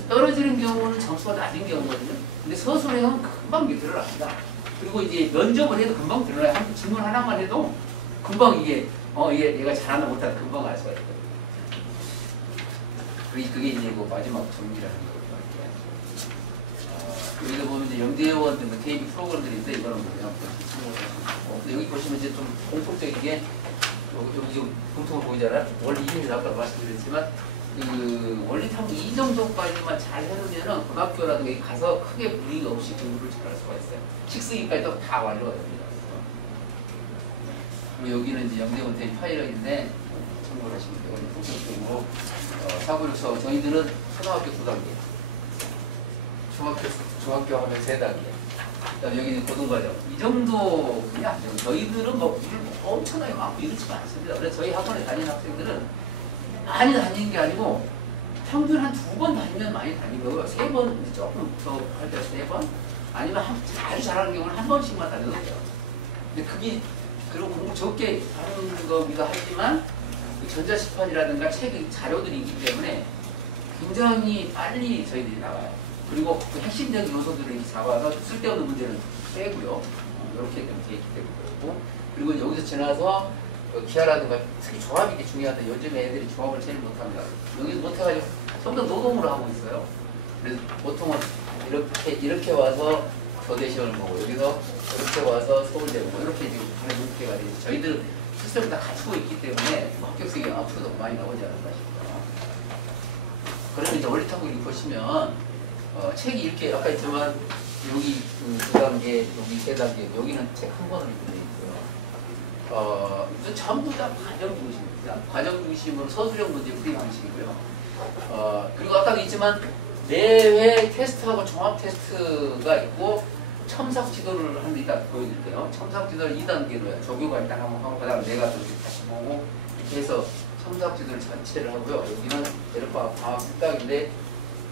떨어지는 경우는 점수가 낮은 경우거든요. 근데 서술형은 금방 이게 드러납니다. 그리고 이제 면접을 해도 금방 드러나요. 한 질문 하나만 해도 금방 이게 얘가 잘하나 못하나 금방 알 수가 있거든요. 그게 이제 그 마지막 정리라는 거예요. 여기서 보면 이제 영재원 등 KB 프로그램들인데 이거는 그냥 근데 여기 보시면 이제 좀 공통적인 게 여기 지금 공통으로 보이잖아요. 원리 이름이 아까 말씀드렸지만 원리 탐구 이 정도까지만 잘 해놓으면 고등학교라든가 가서 크게 무리 없이 공부를 잘할 수가 있어요. 식스기까지도 다 완료가 됩니다. 그리고 여기는 이제 영재원 대 파일럿인데 참고를 하시면 돼요. 본격적으로 사고로서 저희들은 초등학교 9단계, 중학교 하면 3단계, 그다음에 여기는 고등과정 이 정도 그냥 안 돼요. 저희들은 뭐 일을 엄청나게 많고 이렇지가 않습니다. 그래서 저희 학원에 다니는 학생들은 많이 다니는 게 아니고 평균 한 2번 다니면 많이 다니고요. 3번 조금 더 할 때 3번 아니면 아주 잘하는 경우는 한 번씩만 다녀도 돼요. 근데 그게 그리고 공부 적게 하는 거기도 하지만 전자시판이라든가 책 자료들이 있기 때문에 굉장히 빨리 저희들이 나와요. 그리고 그 핵심적인 요소들을 이렇게 잡아서 쓸데없는 문제는 빼고요. 이렇게 좀 돼 있기 때문에. 그리고 여기서 지나서 기하라든가 특히 조합이 게 중요한데 요즘 애들이 조합을 제일 못합니다. 여기서 못해가지고 전부 다 노동으로 하고 있어요. 그래서 보통은 이렇게 와서 서대 시험을 보고 여기서 이렇게 와서 서울대 보고 이렇게 지금 하는 형태가 되죠. 저희들은 시스템을 다 갖추고 있기 때문에 합격생이 앞으로도 많이 나오지 않을까 싶어요. 그러면 이제 원리탐구를 보시면 책이 이렇게 아까 했지만 여기 두 단계, 여기 세 단계, 여기는 책 한 권으로 되어 있고요. 전부 다 과정 중심입니다. 과정 중심으로 서술형 문제 풀이 방식이고요. 그리고 아까도 있지만 매회 테스트하고 종합 테스트가 있고 첨삭 지도를 합니다. 이따 보여드릴게요. 첨삭 지도를 2단계로요. 조교가 일단 한번 하고 그다음에 내가 또 이렇게 다시 보고 이렇게 해서 첨삭 지도를 전체를 하고요. 여기는 대략 방학 특강인데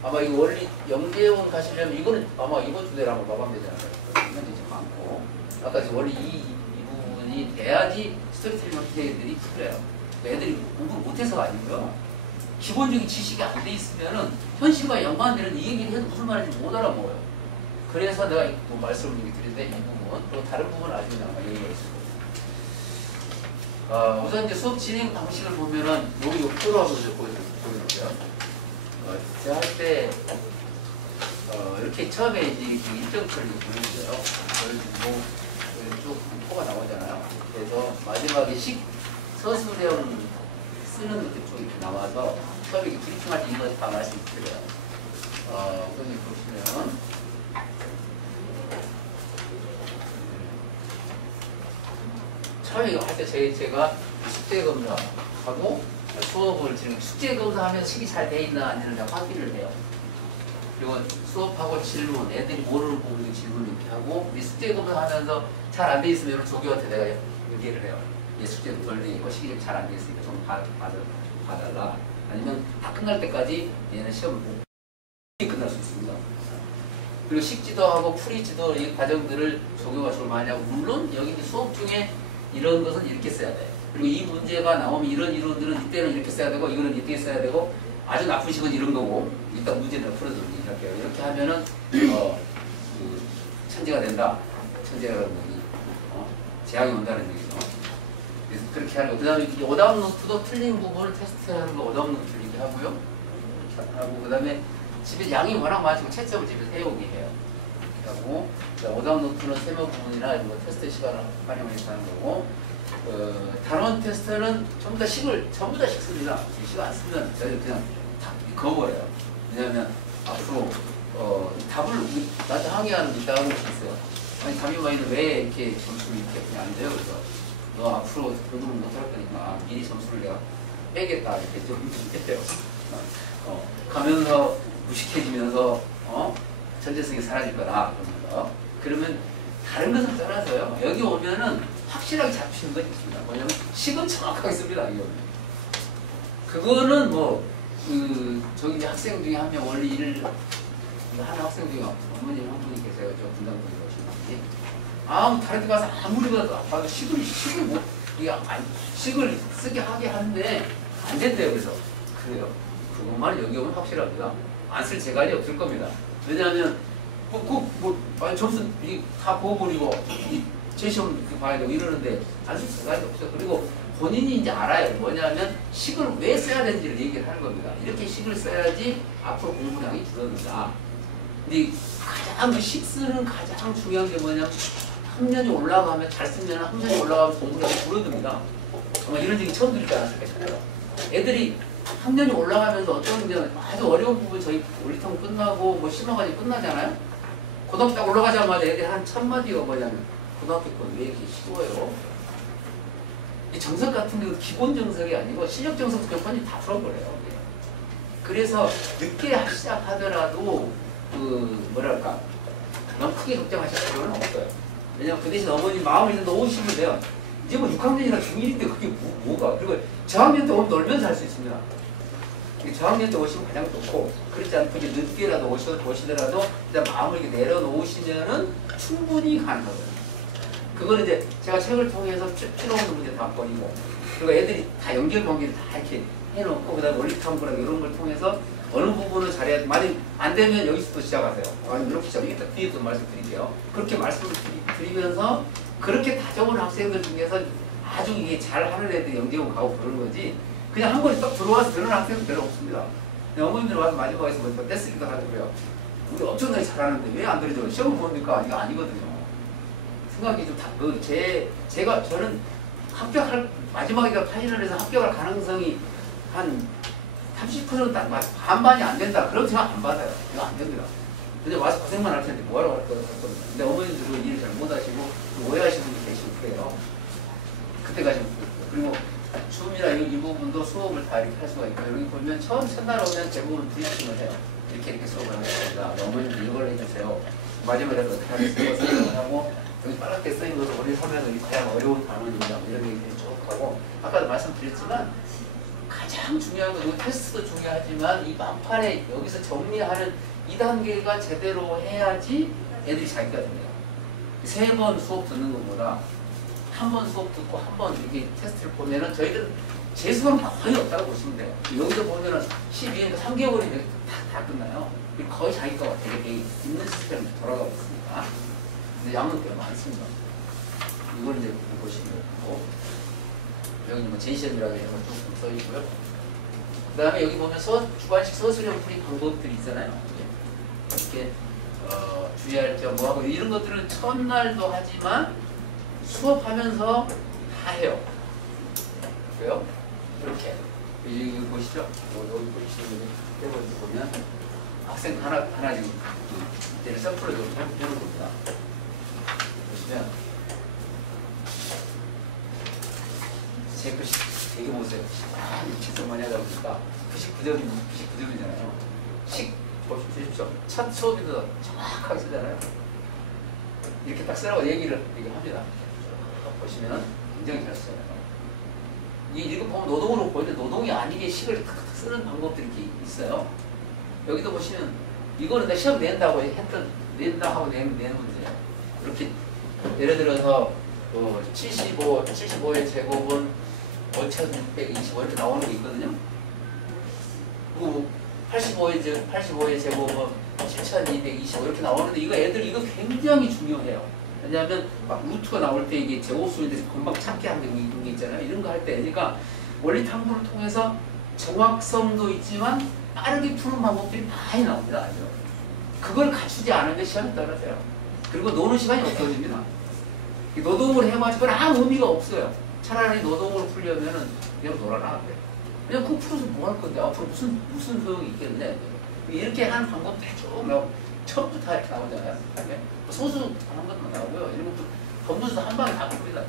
아마 이 원리 영재원 가시려면 이거는 아마 이번 주 내로 아마 마감되지 않을까요? 이건 이제 많고 아까 원리 이 부분이 돼야지 스토리텔링 애들이 풀려요. 애들이 공부를 못해서가 아니고요. 기본적인 지식이 안 돼 있으면은 현실과 연관되는 이 얘기를 해도 무슨 말인지 못 알아먹어요. 그래서 내가 뭐 말씀을 드리는데 이 부분 그리고 다른 부분은 아직 아마 얘기가 있습니다. 우선 이제 수업 진행 방식을 보면은 여기 표로 한번 보여드릴게요. 제가 할 때 이렇게 처음에 이제 일정표를 보여줘요. 보여주고 쭉 표가 나오잖아요. 그래서 마지막에 서술형 쓰는 것들 쪽이 이렇게 나와서 처음에 브리핑할 때 이거 다 말씀드려요. 여기 보시면 처음에 이거 할 때 제가 숙제 검사하고 수업을 지금 숙제 검사하면 식이 잘 돼 있나 아니면 확인을 해요. 그리고 수업하고 질문, 애들이 모르는 부분에 질문 이렇게 하고 숙제 검사하면서 잘 안 돼 있으면 이런 조교한테 내가 얘기를 해요. 얘 숙제도 덜 돼 있고 식이 잘 안 돼 있으니까 좀 봐달라. 아니면 다 끝날 때까지 얘는 시험을 못 끝날 수 있습니다. 그리고 식지도하고 풀이지도 이 과정들을 조교가 좀 많이 하고 물론 여기 수업 중에 이런 것은 이렇게 써야 돼. 그리고 이 문제가 나오면 이런 이론들은 이때는 이렇게 써야 되고 이거는 이때 써야 되고 아주 나쁜 식은 이런 거고 일단 문제를 풀어주는 이렇게 이렇게 하면은 천재가 된다. 천재라는 얘기 재앙이 온다는 얘기죠. 그래서 그렇게 하고 그 다음에 오답 노트도 틀린 부분을 테스트하는 거 오답 노트를 이렇게 하고요. 하고 그 다음에 집에 양이 워낙 많아지고 채점을 집에서 해오게 해요. 하고 오답 노트는 세모 부분이나 이런 거 테스트 시간을 활용해서 하는 거고 단원 테스트는 전부 다 식을 전부 다 식습니다. 식 안 쓰면 저희 그냥 다 그어버려요. 왜냐하면 앞으로 답을 나한테 항의하는 이따가 것이 있어요. 아니 담임아이는 왜 이렇게 점수를 이렇게 그냥 안 돼요? 그래서 너 앞으로 공부를 못할 거니까 미리 점수를 내가 빼겠다 이렇게 좀 해요. 가면서 무식해지면서 전재성이 사라질 거다 그러면서 그러면 다른 것을 떠나서요. 여기 오면은 확실하게 잡히는 것이 있습니다. 뭐냐면 식은 정확하게 씁니다. 그거는 뭐 저기 학생 중에 한 명 원래 한 학생 중에 어머님 한 분이 계세요. 저 분당동에 오신 분이 다른 데 가서 아무리 봐도 식을 못 식을 쓰게 하게 하는데 안 된대요. 그래서 그래요. 그것만 여기 오면 확실합니다. 안 쓸 재간이 없을 겁니다. 왜냐하면 점수 다 보고버리고 제 시험 봐야 되고 이러는데 안 쓸 재간이 없어요. 그리고 본인이 이제 알아요. 뭐냐면 식을 왜 써야 되는지를 얘기를 하는 겁니다. 이렇게 식을 써야지 앞으로 공부량이 줄어든다. 근데 가장 식 쓰는 가장 중요한 게 뭐냐면 학년이 올라가면 잘 쓰면 학년이 올라가면 공부량이 줄어듭니다. 아마 이런 얘기 처음 들지 않았을까요? 애들이 학년이 올라가면서 어떤 게 아주 어려운 부분 저희 원리탐구 끝나고 뭐 심화까지 끝나잖아요. 고등학교 딱 올라가자마자 애들이 한 1000마디가 뭐냐면 고등학교 건 왜 이렇게 쉬워요? 이 정석 같은 경우도 기본 정석이 아니고 실력 정석 교과는 다 풀어버려요. 그래서 늦게 시작하더라도 뭐랄까 너무 크게 걱정하실 필요는 없어요. 왜냐면 그 대신 어머님 마음을 이제 놓으시면 돼요. 이제 뭐 6학년이나 중1인데 그게 뭐가 그리고 저학년 때 오면 놀면서 할 수 있습니다. 저학년 때 오시면 가장 좋고 그렇지 않고 이제 늦게라도 오시더라도 일단 마음을 이렇게 내려놓으시면은 충분히 가능하거든요. 그거는 이제 제가 책을 통해서 필요 없는 문제 다 버리고 그리고 애들이 다 연결 관계를 다 이렇게 해놓고 그다음에 원리탐구랑 이런 걸 통해서 어느 부분을 잘해야 만약 안 되면 여기서부터 시작하세요. 아니 이렇게 시작. 이따 뒤에도 말씀드릴게요. 그렇게 말씀을 드리면서 그렇게 다져온 학생들 중에서 아주 이게 잘하는 애들이 영재고 가고 그러는 거지. 그냥 한 번에 딱 들어와서 들어오는 학생은 별로 없습니다. 어머님들 와서 마지막에서 보니까 떼쓰기도 하더라고요. 우리 엄청나게 잘하는데 왜 안 들어줘? 시험을 보니까 이거 아니거든요. 생각이 좀 저는 합격할 마지막에 파이널에서 합격할 가능성이 한 30% 딱 반반이 안 된다. 그럼 제가 안 받아요. 이거 안 됩니다. 근데 와서 고생만 할 텐데 뭐하러 할 거예요? 근데 어머님들은 일을 잘 못하시고 오해하시는 분이 계시고 그래요. 그때 가시면 그리고 춤이나 이 부분도 수업을 다 이렇게 할 수가 있고 여기 보면 처음 첫날 오면 대부분 브리핑을 해요. 이렇게 수업을 하는 겁니다. 어머님들 이걸 해주세요. 마지막에 어떻게 하겠어요? 설명을 하고 여기 빨갛게 써있는 것을 우리 설명을 가장 어려운 단어입니다. 이런 얘기를 쭉 하고 아까도 말씀드렸지만 가장 중요한 건 테스트도 중요하지만 이 만판에 여기서 정리하는 2단계가 제대로 해야지 애들이 자기가 됩니다. 3번 수업 듣는 것보다 한 번 수업 듣고 한 번 이렇게 테스트를 보면은 저희들은 재수는 거의 없다고 보시면 돼요. 여기서 보면은 12년 3개월이면 다 끝나요. 거의 자기가 되게 있는 시스템이 돌아가고 있습니다. 근데 양은 꽤 많습니다. 이걸 이제 보시면 되고 여기 뭐 제시험이라고 해서 쭉 써있고요. 그 다음에 여기 보면 주관식 서술형 풀이 방법들이 있잖아요. 이렇게 주의할 점 뭐하고 이런 것들은 첫날도 하지만 수업하면서 다 해요. 그래요? 이렇게 여기 보시죠. 여기 보시면 세 번째 보면 학생 하나 지금 이제는 샘플을 좀 해보는 겁니다. 보시면 제 글씨 되게 보세요. 책도 많이 하다 보니까 99점이잖아요. 보십시오. 첫 수업에도 정확하게 쓰잖아요. 이렇게 딱 쓰라고 얘기를 합니다. 보시면 굉장히 잘 써요. 이거 보면 노동으로 보이는데 노동이 아니게 식을 탁탁 쓰는 방법들이 이렇게 있어요. 여기도 보시면 이거는 내 시험 낸다 하고 내는 문제예요. 이렇게 예를 들어서 75의 제곱은 5625 이렇게 나오는 게 있거든요. 그리고 85의 제곱은 7225 이렇게 나오는데 이거 애들 이거 굉장히 중요해요. 왜냐하면 막 루트가 나올 때 이게 제곱수인데 금방 찾게 하는 게 있잖아요. 이런 거 할 때 그러니까 원리 탐구를 통해서 정확성도 있지만 빠르게 푸는 방법들이 많이 나옵니다. 아주. 그걸 갖추지 않으면 시험이 떨어져요. 그리고 노는 시간이 없어집니다. 노동을 해가지고 아무 의미가 없어요. 차라리 노동을 풀려면은 그냥 놀아라. 그냥 그거 풀어서 뭐 할 건데 앞으로 무슨 소용이 있겠네. 이렇게 하는 방법들이 쭉 나오고 처음부터 다 이렇게 나오잖아요. 소수 하는 것도 나오고요. 이런 것도 검도수도 한 방에 다 풉니다.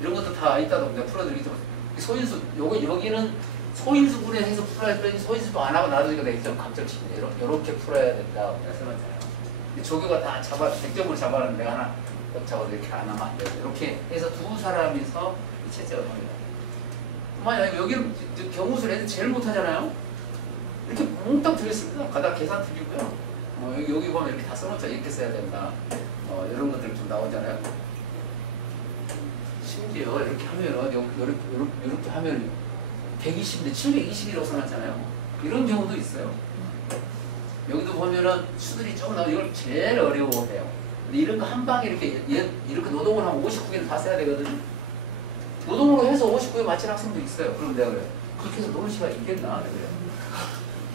이런 것도 다 이따도 내가 풀어드리겠지만 소인수 여기는 소인수분해 해서 풀어야 했더니 소인수도 안 하고 놔두니까 내가 좀 감점치네. 이렇게 풀어야 된다. 말씀하잖아요. 조교가 다 100점을 잡아놨는데 내가 하나 잡아도 이렇게 안 하면 안 돼요. 이렇게 해서 두 사람이서 채점을 합니다. 만약 여기는 경우수를 애들 제일 못하잖아요. 이렇게 몽땅 드렸습니다. 가다 계산 드리고요. 여기 보면 이렇게 다 써놓자. 이렇게 써야 된다. 이런 것들 좀 나오잖아요. 심지어 이렇게 하면은 이렇게 하면 120인데 720이라고 써놨잖아요. 이런 경우도 있어요. 여기도 보면은 수들이 좀 나오면 이걸 제일 어려워해요. 근데 이런 거 한 방에 이렇게 노동을 하면 59개를 다 써야 되거든요. 노동으로 해서 59개 맞힌 학생도 있어요. 그럼 내가 그래. 그렇게 해서 노는 시간이 있겠나? 그래요.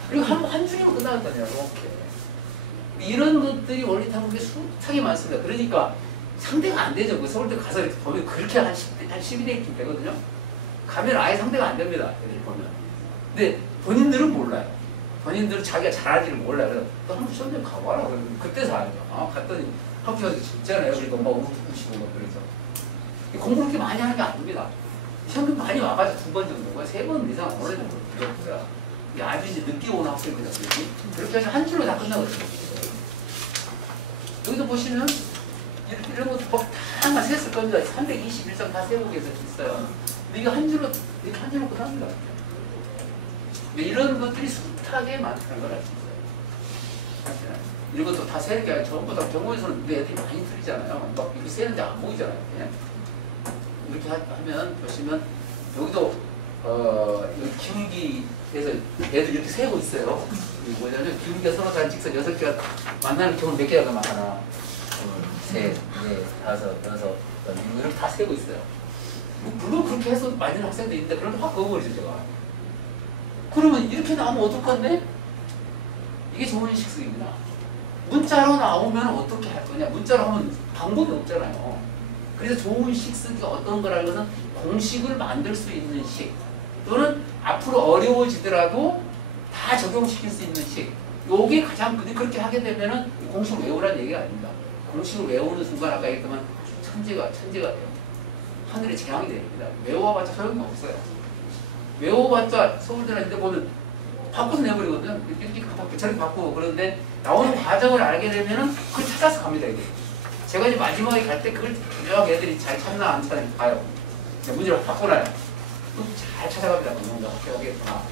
그리고 한 줄이면 끝나거든요. 이렇게. 이런 것들이 원리 탐구에 숱하게 많습니다. 그러니까 상대가 안 되죠. 그 서울대 가서 이렇게 보면 그렇게 한 12대 되거든요. 가면 아예 상대가 안 됩니다. 애들 보면. 근데 본인들은 몰라요. 본인들은 자기가 잘하지를 몰라요. 그래서 너 한번 시험 좀 가봐라. 그때서 알죠. 갔더니 학교 가서 진짜네요. 그러니까 막 우시고 막 그래서. 공부 그렇게 많이 하는 게 아닙니다. 시험 많이 와가지고 2번 정도, 3번 이상 어느 정도 들었고요. 아주 이제 늦게 오는 학생들이 그렇게 해서 한 줄로 다 끝나거든요. 여기도 보시면 이런 것도 다 셌을 겁니다. 321점 다 세우고 있어요. 근데 이거 한 줄로 끝납니다. 이런 것들이 숱하게 많다는 걸 알 수 있어요. 이런 것도 다 세는 게 아니라 전부 다 경우에서는 애들이 많이 틀리잖아요. 막 이렇게 세는데 안 보이잖아요. 그냥. 이렇게 하면 보시면 여기도 여기 기울기 그래서 애들 이렇게 세고 있어요. 이게 뭐냐면 기울기가 서로 다른 직선 6개가 만나는 경우는 몇 개가 막 하나, 둘, 셋, 넷, 다섯, 여섯, 이렇게 다 세고 있어요. 물론 그렇게 해서 많은 학생도 있는데 그런데 확 그어버리죠 제가. 그러면 이렇게 나오면 어떡한데? 이게 좋은 식습입니다. 문자로 나오면 어떻게 할 거냐? 문자로 하면 방법이 없잖아요. 그래서 좋은 식쓰기가 어떤 거라는 것은 공식을 만들 수 있는 식 또는 앞으로 어려워지더라도 다 적용시킬 수 있는 식. 요게 가장 그렇게 하게 되면은 공식을 외우라는 얘기가 아닙니다. 공식을 외우는 순간 아까 얘기했지만 천재가 돼요. 하늘의 재앙이 됩니다. 외워봤자 소용이 없어요. 외워봤자 서울대나 보면 바꿔서 내버리거든요. 이렇게 바꾸고 저렇게 바꾸고 그런데 나오는 과정을 알게 되면은 그걸 찾아서 갑니다. 이게. 제가 이제 마지막에 갈 때 그걸 쭉 애들이 잘 찾나 안 찾나 봐요. 문제를 바꿔놔요. 잘 찾아갑니다. 뭔가 학교하겠구나.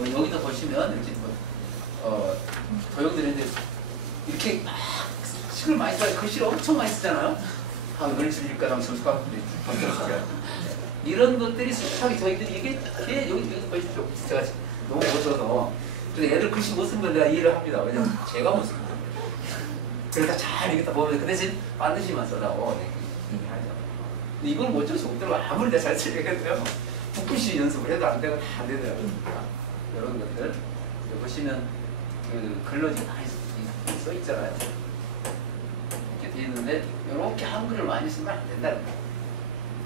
여기도 보시면 이제 도형들인데 이렇게 막 식을 많이 써요. 글씨를 엄청 많이 쓰잖아요. 널 줄일까 하면 점수가 이런 것들이 수학이 저희들이 이게 여기 보십시오. 제가 너무 못써서 근데 애들 글씨 못 쓴 건 내가 이해를 합니다. 왜냐면 제가 못 쓴 거예요. 그러니까 잘 이렇게 보면 그 대신 반드시만 써라고 근데 이건 어쩔 수 없더라고. 아무리 내가 잘 쓰려고 붓글씨 연습을 해도 안 되고 다 안 되더라고요. 이런 것들 보시면 그 글러지 많이 써 있잖아요. 이렇게 돼 있는데 이렇게 한글을 많이 쓰면 안 된다는 거예요.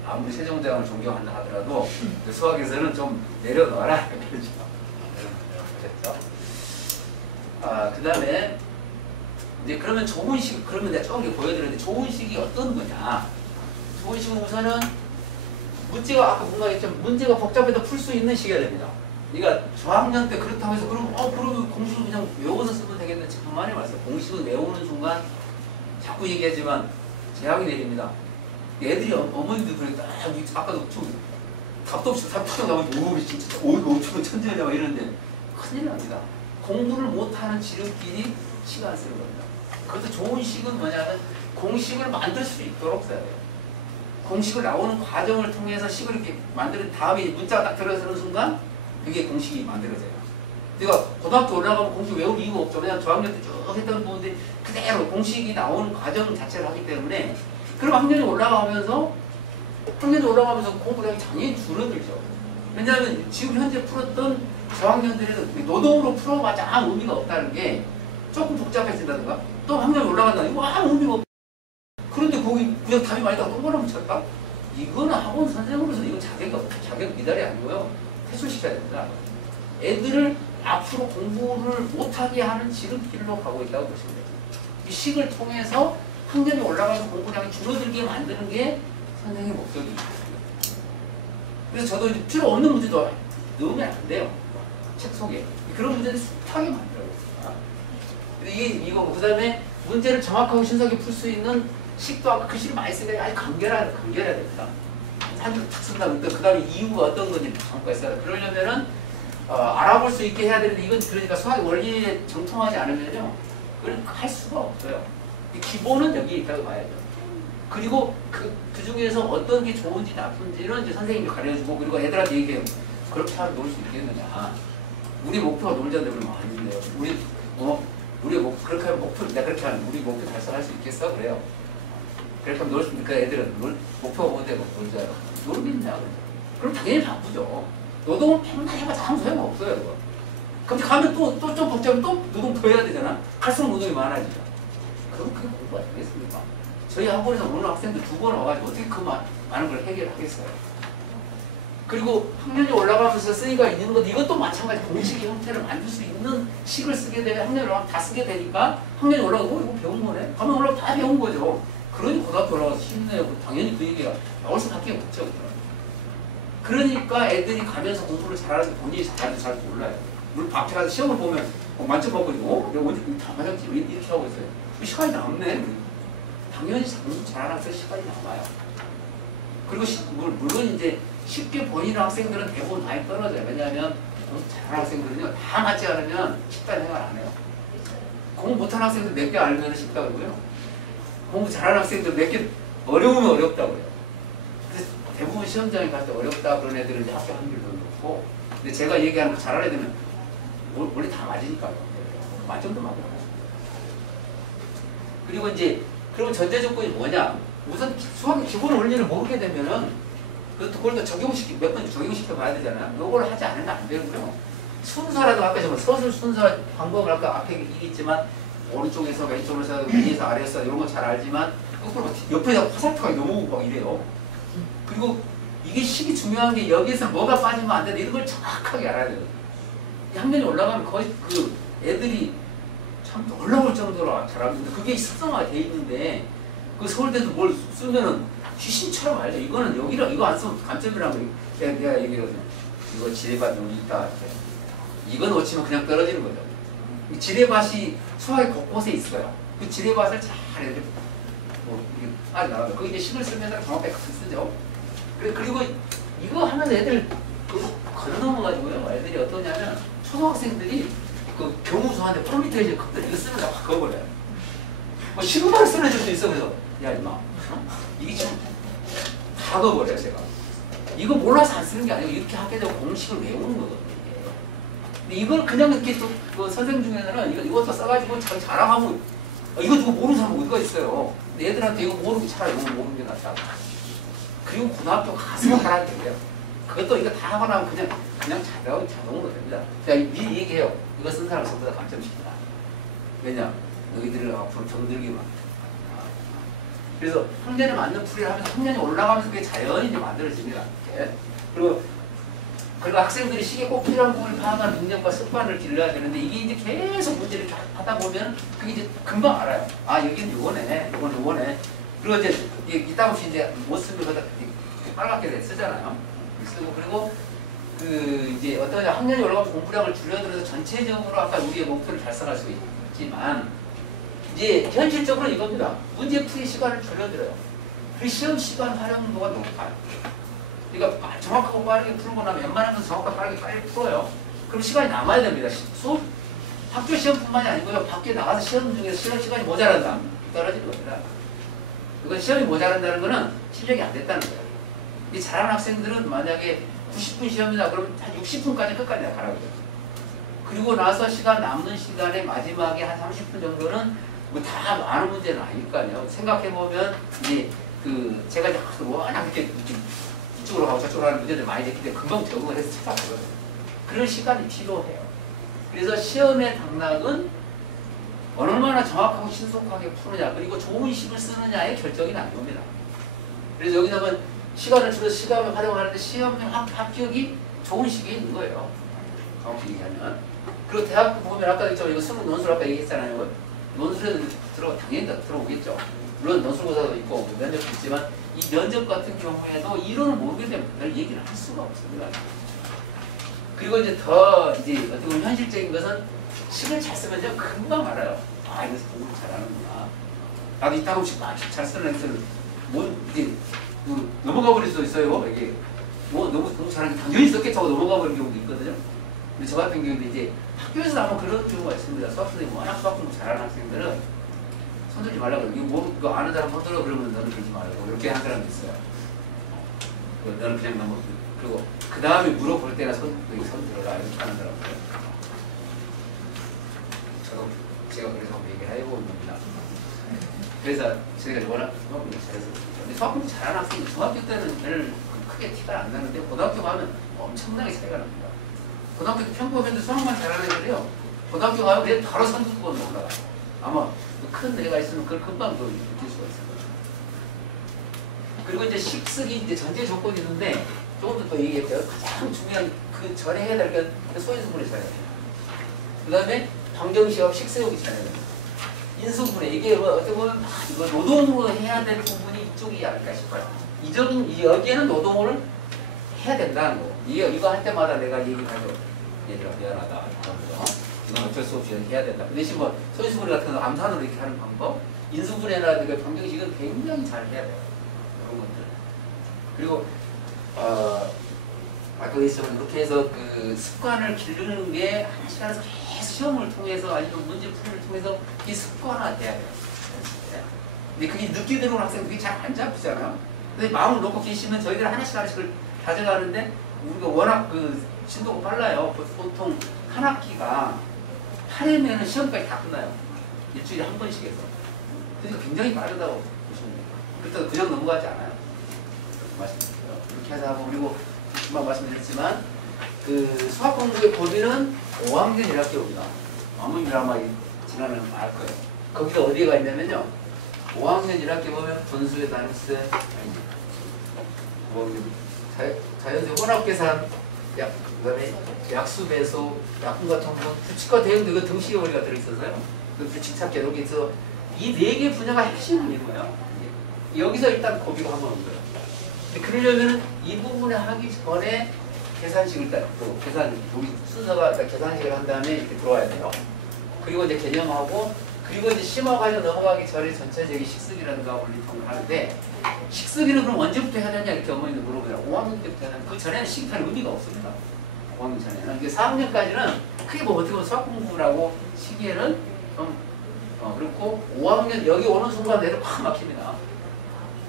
아무리 세종대왕을 존경한다 하더라도 그 수학에서는 좀 내려놔라. 그렇죠? 그 다음에 이제 그러면 좋은 식, 그러면 내가 조금 보여드렸는데 좋은 식이 어떤 거냐? 좋은 식은 우선은 문제가 아까 뭔가 했지만 문제가 복잡해도 풀 수 있는 식이어야 됩니다. 그러니까 저학년 때 그렇다고 해서 그러면 공식을 그냥 외워서 쓰면 되겠는데 정말의 말씀. 공식을 외우는 순간 자꾸 얘기하지만 제약이 내립니다. 애들이 어머니들 그러니까 아까도 좀 답도 없이 답도 나오면 오 진짜 이거 어쩌면 천재냐 막 이러는데 큰일 납니다. 공부를 못하는 지름길이 시간 쓰는 겁니다. 그것도 좋은 식은 뭐냐면 공식을 만들 수 있도록 써야 돼요. 공식을 나오는 과정을 통해서 식을 이렇게 만드는 다음에 문자가 딱 들어서는 순간 그게 공식이 만들어져요. 내가 고등학교 올라가면 공식 외울 이유가 없죠. 그냥 저학년 때 쭉 했던 부분들이 그대로 공식이 나오는 과정 자체를 하기 때문에 그럼 학년이 올라가면서 공부량이 당연히 줄어들죠. 왜냐하면 지금 현재 풀었던 저학년들에서 노동으로 풀어봤자 아무 의미가 없다는 게 조금 복잡해진다든가 또 학년이 올라간다. 이거 아무 의미가 없다. 그런데 거기 그냥 답이 많이 나와 동그라미 쳤다? 이거는 학원 선생으로서 이건 자격 미달이 아니고요. 퇴출시켜야 됩니다. 애들을 앞으로 공부를 못하게 하는 지름길로 가고 있다고 보시면 돼요. 이 식을 통해서 학년이 올라가서 공부량이 줄어들게 만드는 게 선생님의 목적이에요. 그래서 저도 이제 필요 없는 문제도 넣으면 안 돼요. 책 속에. 그런 문제는 숱하게 만들어요. 이게 이거고, 그 다음에 문제를 정확하고 신속하게 풀 수 있는 식도 아까 글씨를 많이 쓰니까 아주 간결해야 됩니다. 한 줄 탁 쓴다. 그 다음에 이유가 어떤 건지 잠깐 있어요. 그러려면은 알아볼 수 있게 해야 되는데 이건 그러니까 수학 원리에 정통하지 않으면요. 그걸 할 수가 없어요. 기본은 여기 있다고 봐야죠. 그리고 그 중에서 어떤 게 좋은지 나쁜지는 이제 선생님이 가르쳐주고 그리고 애들한테 얘기해요. 그렇게 하면 놀 수 있겠느냐. 우리 목표가 놀자는데 그러면 아닌데요. 우리 그렇게 하면 내가 그렇게 하면 우리 목표 달성할 수 있겠어? 그래요. 그렇게 하면 놀 수 있으니까 애들은 목표가 뭔데 놀자요. 놀겠냐 그러죠. 그럼 당연히 바쁘죠. 노동을 맨날 해봐서 아무 소용 없어요. 그거. 그럼 가면 또 좀 복잡하면 또 노동 더 해야 되잖아. 갈수록 노동이 많아지죠. 그럼 그게 공부가 되겠습니까? 저희 학원에서 오는 학생들 2번 와가지고 어떻게 그 많은 걸 해결하겠어요? 그리고 학년이 올라가면서 쓰이가 있는 것 이것도 마찬가지 공식 형태를 만들 수 있는 식을 쓰게 되면 학년이 올라가면 다 쓰게 되니까 학년이 올라가고 이거 배운 거네? 가면 올라가면 다 배운 거죠. 그러니 고등학교 올라가서 힘내고 당연히 그 얘기가 나올 수밖에 없죠. 그러니까 애들이 가면서 공부를 잘하는지 본인이 잘하는지 잘 몰라요. 물론 앞에 가서 시험을 보면 만져보고 내가 어디 다 맞았지 왜 이렇게 하고 있어요. 시간이 남네. 당연히 공부 잘하는 학생 시간이 남아요. 그리고 물론 이제 쉽게 보이는 학생들은 대부분 많이 떨어져요. 왜냐하면 공부 잘하는 학생들은요 다 맞지 않으면 식단 생활 안 해요. 공부 못하는 학생들 몇 개 알면 쉽다고요. 공부 잘하는 학생들 몇 개 어려우면 어렵다고요. 그래서 대부분 시험장에 갈 때 어렵다 그런 애들은 이제 학교 확률이 높아요. 좋고, 근데 제가 얘기하는 거 잘 알아야 되면 원래 다 맞으니까요. 만점도 맞아요. 그리고 이제 그러면 전제 조건이 뭐냐? 우선 수학의 기본 원리를 모르게 되면은 그걸 또 몇 번 적용시켜 봐야 되잖아요. 요걸 하지 않으면 안 되고요. 순서라도 아까 제가 서술 순서 방법을 아까 앞에 얘기했지만 오른쪽에서 왼쪽에서 위에서 아래에서 이런 거 잘 알지만 그걸 옆에서 화살표가 넘어오고 막 이래요. 그리고 이게 식이 중요한 게 여기에서 뭐가 빠지면 안 되는데 이런 걸 정확하게 알아야 돼요. 학년이 올라가면 거의 그 애들이 참 놀라울 정도로 잘하는데 그게 습성화가 돼 있는데 그 서울대도 뭘 쓰면은 귀신처럼 알죠. 이거는 여기를 이거 안 쓰면 감점이라고 내가 얘기하거든요. 이거 지뢰밭 여기 있다. 이거 놓치면 그냥 떨어지는 거죠. 지뢰밭이 수학의 곳곳에 있어요. 그 지뢰밭을 잘 이렇게 뭐 이렇게 빠져나가요. 그 이제 식을 쓰면서 정확하게 쓰죠. 그리고 이거 하면 애들 그거 걸어 넘어가지고요. 애들이 어떠냐면 초등학생들이 그 교무소한테 폴리테이지 컵들 이거 쓰면 다 그어버려요. 뭐 시그마를 쓰는 애들도 있어. 그래서 야 임마 이게 지금 다 그어버려요. 제가 이거 몰라서 안 쓰는 게 아니고 이렇게 하게 되고 공식을 외우는 거거든요. 근데 이걸 그냥 이렇게 또 그 선생 중에서는 이것도 써가지고 자기 자랑하고 이거 누구 모르는 사람 어디가 있어요. 근데 애들한테 이거 모르는 게 차라리 이거 모르는 게 낫다. 그리고 고등학교 가서 하라는 거예요. 그것도 이거 다 하고 나면 그냥 자동으로 됩니다. 제가 미리 얘기해요. 이거 쓴 사람 전부 다 감점시킨다. 왜냐? 너희들을 앞으로 정들기만. 그래서 학년에 맞는 풀이를 하면서 학년이 올라가면서 그게 자연히 이제 만들어집니다. 이렇게. 그리고 학생들이 시기에 꼭 필요한 부분을 파악하는 능력과 습관을 길러야 되는데 이게 이제 계속 문제를 이렇게 하다 보면 그게 이제 금방 알아요. 아 여기는 요거네, 요거네. 그리고 이제 이따 없이 이제 못 쓰면 그다 빨갛게 쓰잖아요. 쓰고 그리고 그 이제 어떤 학년이 올라가서 공부량을 줄여들어서 전체적으로 아까 우리의 목표를 달성할 수 있지만 이제 현실적으로 이겁니다. 문제풀이 시간을 줄여들어요. 그 시험 시간 활용도가 높아요. 그러니까 정확하고 빠르게 풀고 나면 웬만하면 정확하고 빠르게 빨리 풀어요. 그럼 시간이 남아야 됩니다. 수업, 학교 시험뿐만이 아니고요. 밖에 나가서 시험 중에서 시험 시간이 모자란다. 떨어지는 겁니다. 이건 시험이 모자란다는 거는 실력이 안 됐다는 거예요. 이 잘하는 학생들은 만약에 90분 시험이다 그러면 한 60분까지 끝까지 가라고요. 그리고 나서 시간 남는 시간에 마지막에 한 30분 정도는 뭐 다 아는 문제는 아니니까요. 생각해보면 이제 그 제가 이제 워낙 이렇게 이쪽으로 가고 저쪽으로 하는 문제들 많이 됐기 때문에 금방 적응을 해서 찾아보거든요. 그런 시간이 필요해요. 그래서 시험의 당락은 얼마나 정확하고 신속하게 푸느냐 그리고 좋은 식을 쓰느냐에 결정이 난 겁니다. 그래서 여기다가 시간을 줄여서 시간을 활용하는데 시험 합격이 좋은 식이 있는 거예요. 정확히 얘기하면. 그리고 대학 보면 아까 이거 수능 논술 아까 얘기했잖아요. 논술에도 당연히 들어오겠죠. 물론 논술고사도 있고 면접도 있지만 이 면접 같은 경우에도 이론을 모르게 되면 별 얘기를 할 수가 없습니다. 그리고 이제 더 어떻게 보면 현실적인 것은 식을 잘 쓰면 금방 알아요. 아 이거 공부 잘하는구나. 나도 이따 없이 잘 쓰는 애들 뭐 이제 넘어가 버릴 수도 있어요. 이게 뭐 너무 잘하는 게 당연히 썼겠죠 하고 넘어가 버리는 경우도 있거든요. 근데 저 같은 경우도 이제 학교에서 아마 그런 경우가 있습니다. 수학 선생님 워낙 수학 공부 잘하는 학생들은 손들지 말라고 이거 아는 사람 손들어 그러면 너는 들지 말고 이렇게 하는 사람도 있어요. 너는 그냥 넘어. 그리고 그 다음에 물어볼 때나 손 들어라 이렇게 하는 사람들. 저도 제가 그래서 한번 얘기를 해보는 겁니다. 그래서 제가 워낙 수학 공부 잘해서 근데 수학 공부 잘하는 학생이 중학교 때는 별 크게 티가 안 나는데 고등학교 가면 엄청나게 차이가 납니다. 고등학교 때 평범했는데 수학만 잘하는 애들이요. 고등학교 가면 그냥 바로 선두권으로 올라가요. 아마 큰 애가 있으면 그걸 금방 느낄 수가 있어요. 그리고 이제 식쓰기 이제 전제 조건이 있는데 조금 더 얘기할게요. 가장 중요한 그 전에 해야 될 건 소인수분해 잘해야 돼요. 그 다음에 방정식하고 식세우기 잘해야 돼요. 인수분해 이게 어떻게 보면 이거 노동으로 해야 될 부분이 이쪽이 아닐까 싶어요. 여기에는 노동을 해야 된다는 거. 이거 할 때마다 내가 얘기하죠. 얘들아 미안하다. 이건 어쩔 수 없이 해야 된다. 그 대신 뭐 소인수분해 같은 거 암산으로 이렇게 하는 방법, 인수분해라든가 방정식은 굉장히 잘 해야 돼요. 이런 것들. 그리고 아까 얘기했지만 이렇게 해서 그 습관을 기르는 게 한 시간에서 계속 시험을 통해서 아니면 문제풀이를 통해서 이 습관화돼야 돼요. 근데 그게 늦게 들어오는 학생들이 잘 안 잡히잖아요. 근데 마음을 놓고 계시면 저희들 하나씩 하나씩을 가져가는데 우리가 워낙 그 진도가 빨라요. 보통 한 학기가 8회면은 시험까지 다 끝나요. 일주일에 한 번씩 해서. 그러니까 굉장히 빠르다고 보시면 돼요. 그렇다고 그냥 넘어가지 않아요. 말씀드렸어요. 그렇게 해서 하고, 그리고 금방 말씀드렸지만 그 수학 공부의 범위는 5학년 1학기입니다. 어머니랑 아마 지난해 알 거예요. 거기가 어디가 있냐면요. 5학년 1학기 보면 분수의 단위수, 아니, 자연수 혼합계산, 그다음에 약수 배수, 약분과 통분, 규칙과 대응도 이거 등식의 원리가 들어있어서요. 그 규칙 찾기 여기서 이 4개 분야가 핵심인 거예요. 여기서 일단 고비가 한번 온 거예요. 근데 그러려면 이 부분을 하기 전에 계산식을 딱, 또 계산, 우리 순서가 계산식을 한 다음에 이렇게 들어와야 돼요. 그리고 이제 개념하고, 그리고 이제 심화 과정 넘어가기 전에 전체적인 식습이라든가 원리통을 하는데, 식습이는 그럼 언제부터 해야 되냐 이렇게 어머니도 물어보더라고. 5학년 때부터 해야 되냐. 그 전에는 식습하는 의미가 없습니다. 5학년 전에는. 이게 4학년까지는 크게 뭐 어떻게 보면 수학 공부라고 시기에는 좀 그렇고, 5학년 여기 오는 순간 내로 팍 막힙니다.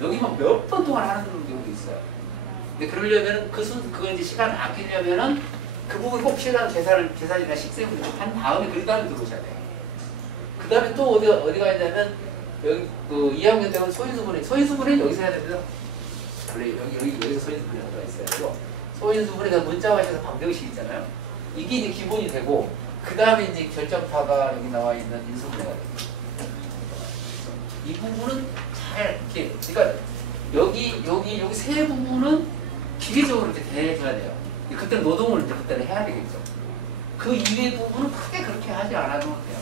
여기만 몇 번 동안 하는 경우도 있어요. 근데 그러려면은 그거 이제 시간을 아끼려면은 그 부분 꼭 필요한 계산이나 식세분을 한 다음에 그 다음에 들어오셔야 돼요. 그 다음에 또 어디가 있냐면 여기 그 2학년 때는 소인수분해 여기서 해야 됩니다. 그래 여기서 소인수분해 들어가 있어요. 그리고 소인수분해가 문자화해서 방정식 있잖아요. 이게 이제 기본이 되고 그 다음에 이제 결정타가 여기 나와 있는 인수분해가 됩니다. 이 부분은 잘 이렇게 그러니까 여기 세 부분은 기계적으로 이렇게 대해줘야 돼요. 그때는 노동을 이제 그때는 해야 되겠죠. 그 이외의 부분은 크게 그렇게 하지 않아도 돼요.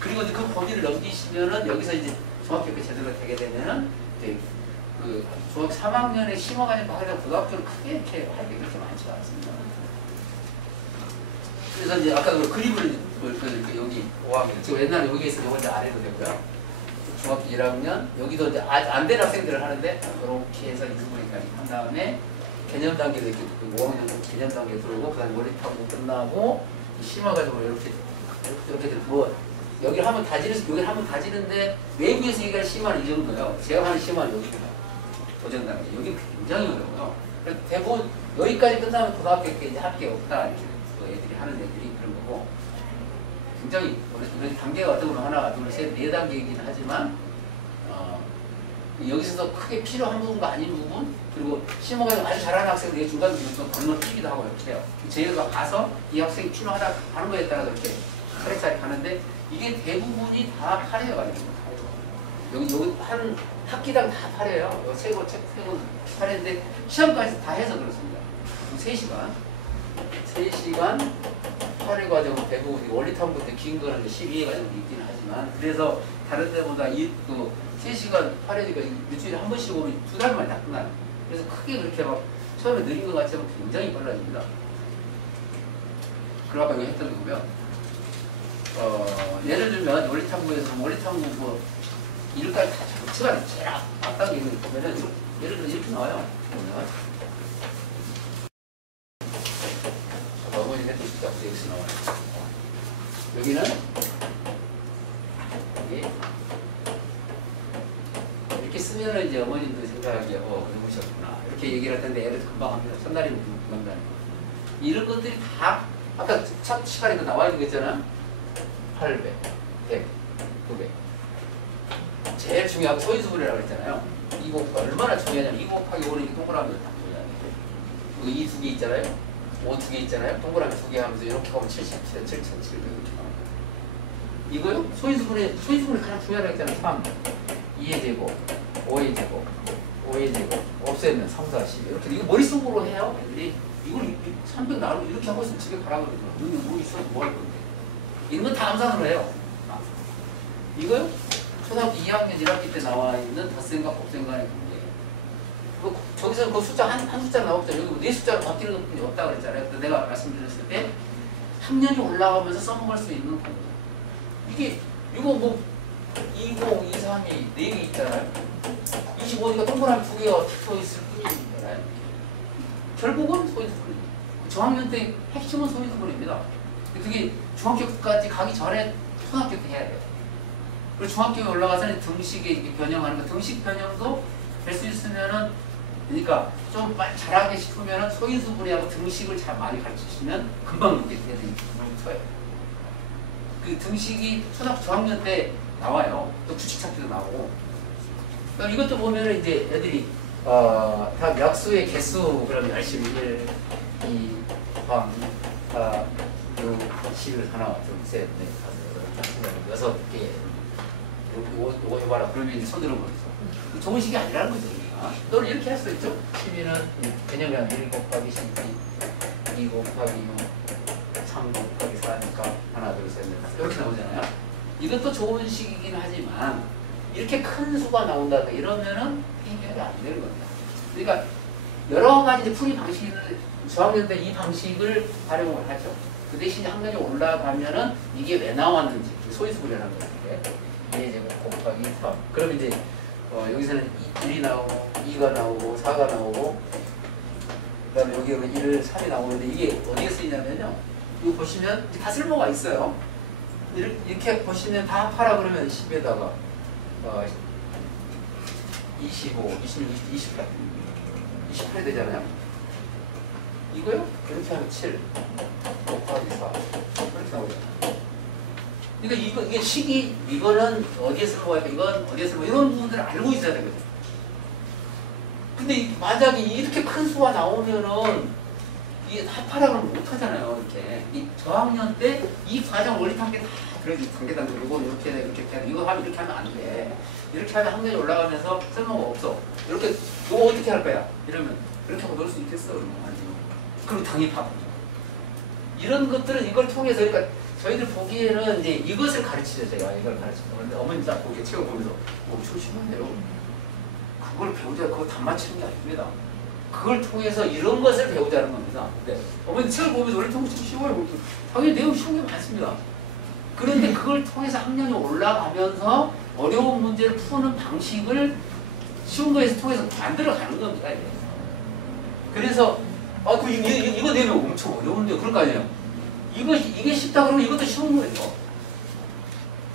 그리고 이제 그 범위를 넘기시면은 여기서 이제 중학교가 제대로 되게 되면은 이제 그 중학 3학년에 심어가지고 하게 되면 고등학교를 크게 이렇게 할 게 그렇게 많지 않습니다. 그래서 이제 아까 그 그림을 여기 5학년 지금 옛날에 여기에서 이걸 안 해도 되고요. 중학교 1학년 여기도 이제 안 된 학생들을 하는데 이렇게 해서 인수분해까지 한 다음에 개념 단계도 이렇게 5학년 개념 단계 들어오고 그다음에 원리탐구 끝나고 심화가지고 이렇게 뭐 여기를 한번 다지는데 외부에서 얘기할 심화는 이 정도예요. 제가 하는 심화는 여기입니다. 도전 단계 여기 굉장히 어려워요. 그래서 대부분 여기까지 끝나면 고등학교 때 이제 할 게 없다 이렇게 애들이 하는 애들이 그런 거고. 굉장히 우리 단계가 어떻게 보면 하나, 둘, 셋, 4단계이긴 하지만 여기서도 크게 필요한 부분과 아닌 부분 그리고 심호가 아주 잘하는 학생들이 중간중간 좀 건너뛰기도 하고 이렇게 해요. 저희가 가서 이 학생이 필요하다 하는 거에 따라서 이렇게 차례차례 가는데 이게 대부분이 다 8회가 됩니다. 여기 한 학기당 다 8회예요. 세고 8회인데 시험까지 다 해서 그렇습니다. 3시간 8회 과정은 대부분 원리탐구 때 긴 거는 12회 과정도 있긴 하지만 그래서 다른 데보다 그 3시간 8회니까 일주일에 한 번씩 오면 2달 만에 다 끝나요. 그래서 크게 그렇게 막 처음에 느린 것 같지만 굉장히 빨라집니다. 그리고 아까 여기 했던 거 보면 예를 들면 원리탐구에서 원리탐구 뭐 일까지 다 적지가 제일 앞단계 있는 거 보면은 예를 들어 이렇게 나와요. 보면 어머니는 이렇게 여기서 나와요. 여기는 여기 이렇게 쓰면은 이제 어머님도 생각하기에 배우셨구나 이렇게 얘기를 할 텐데 애들 금방 합니다. 첫날이면 금방 다니고 이런 것들이 다 아까 첫 시간에 나와 있는 거 있잖아. 800, 100, 900 제일 중요한 소인수분해라고 했잖아요. 이거 얼마나 중요하냐면 2 곱하기 5는 이렇게 동그라미 다 중요해요. 이 두 개 있잖아요. 5 두 개 있잖아요. 동그라미 2개 하면서 이렇게 하면 77,700 이렇게 나와요. 이거요? 소인수분해 가장 중요하다고 했잖아요. 3, 2의 제곱, 5의 제곱, 5의 제곱, 없애면 3, 4, 10 이렇게 이거 머릿속으로 해요. 애들이 이걸 300 나누고 이렇게 하고 있으면 집에 가라고 그러죠. 여기 뭐 있어서 뭐 할 건데. 이런 건 다 암산으로 해요. 이거요? 초등학교 2학년 1학기 때 나와 있는 덧셈과 곱셈간의 관계. 저기서 그 숫자 한 숫자 나왔죠. 여기 네 숫자로 바뀌는 것뿐이 없다고 그랬잖아요. 근데 내가 말씀드렸을 때 학년이 올라가면서 써먹을 수 있는 관계. 이게 이거 뭐 20, 23이 4개 있잖아요. 25니까 동그라미 2개가 剔 서 있을 뿐이잖아요. 결국은 소인수분해. 저학년 때 핵심은 소인수분해입니다. 그게 중학교까지 가기 전에 초등학교 때 해야 돼요. 그리고 중학교에 올라가서는 등식에 변형하는 거, 등식 변형도 될 수 있으면은 그러니까 좀 빨리 잘하게 싶으면 소인수분해하고 등식을 잘 많이 가르치시면 금방 이렇게 애들이 붙어요. 그 등식이 초등학교 저학년 때 나와요. 또 규칙 찾기도 나오고. 그럼 이것도 보면은 이제 애들이 다 약수의 개수 그럼 열심히 1, 2, 3, 4, 6, 11, 하나, 둘, 셋, 넷, 다섯, 여섯 개. 요거 해봐라. 그러면 이제 손 들어버리죠. 좋은 식이 아니라는 거죠. 우리가. 또는 이렇게 할 수 있죠. 12는 그냥 1 곱하기 12, 2 곱하기 6, 3 곱하기 4니까 하나, 둘, 셋, 넷, 다섯. 이렇게 나오잖아요. 이것도 좋은 식이긴 하지만 이렇게 큰 수가 나온다 이러면은 해결이 안 되는 겁니다. 그러니까 여러 가지 풀이 방식을 저학년 때 이 방식을 활용을 하죠. 그 대신 학년이 올라가면은 이게 왜 나왔는지 소위수분해라는 건데 2제곱 곱하기 3. 그럼 이제 여기서는 1이 나오고 2가 나오고 4가 나오고 그 다음에 여기 1, 3이 나오는데 이게 어디에 쓰이냐면요. 이거 보시면 다 쓸모가 있어요. 이렇게 보시면 다 합하라 그러면 10에다가 25, 26, 28 28이 되잖아요. 이거요? 이렇게 하면 7 곱하기 4 이렇게 나오잖아요. 그러니까 이게 식이 이거는 어디에 쓸모가 있고 이건 어디에 쓸모 이런 부분들을 알고 있어야 되거든요. 근데 만약에 이렇게 큰 수가 나오면은 이게 합하라고는 못 하잖아요. 이렇게 이 저학년 때 이 과정 원리 단계 다 그래도 단계단 그리고 이렇게 해 이렇게 해 이거 하면 이렇게 하면 안 돼. 이렇게 하면 학년이 올라가면서 쓸모가 없어. 이렇게 이거 어떻게 할 거야? 이러면 이렇게 하고 넣을 수 있겠어? 그러면 아니죠. 그럼 당입하고 이런 것들은 이걸 통해서 그러니까 저희들 보기에는 이제 이것을 가르치죠. 제가 이걸 가르치죠. 그런데 어머니 딱 보기에 책을 보면서 엄청 심한데요. 그걸 배우자 그거 다 맞추는 게 아닙니다. 그걸 통해서 이런 것을 배우자는 겁니다. 네. 어머니 책을 보면서 원래 좀 쉬워요. 당연히 내용 쉬운 게 많습니다. 그런데 그걸 통해서 학년이 올라가면서 어려운 문제를 푸는 방식을 쉬운 거에서 통해서 만들어가는 겁니다. 이게. 그래서 이거 내면 엄청 어려운데 그럴 거 아니에요. 이게 쉽다 그러면 이것도 쉬운 거예요.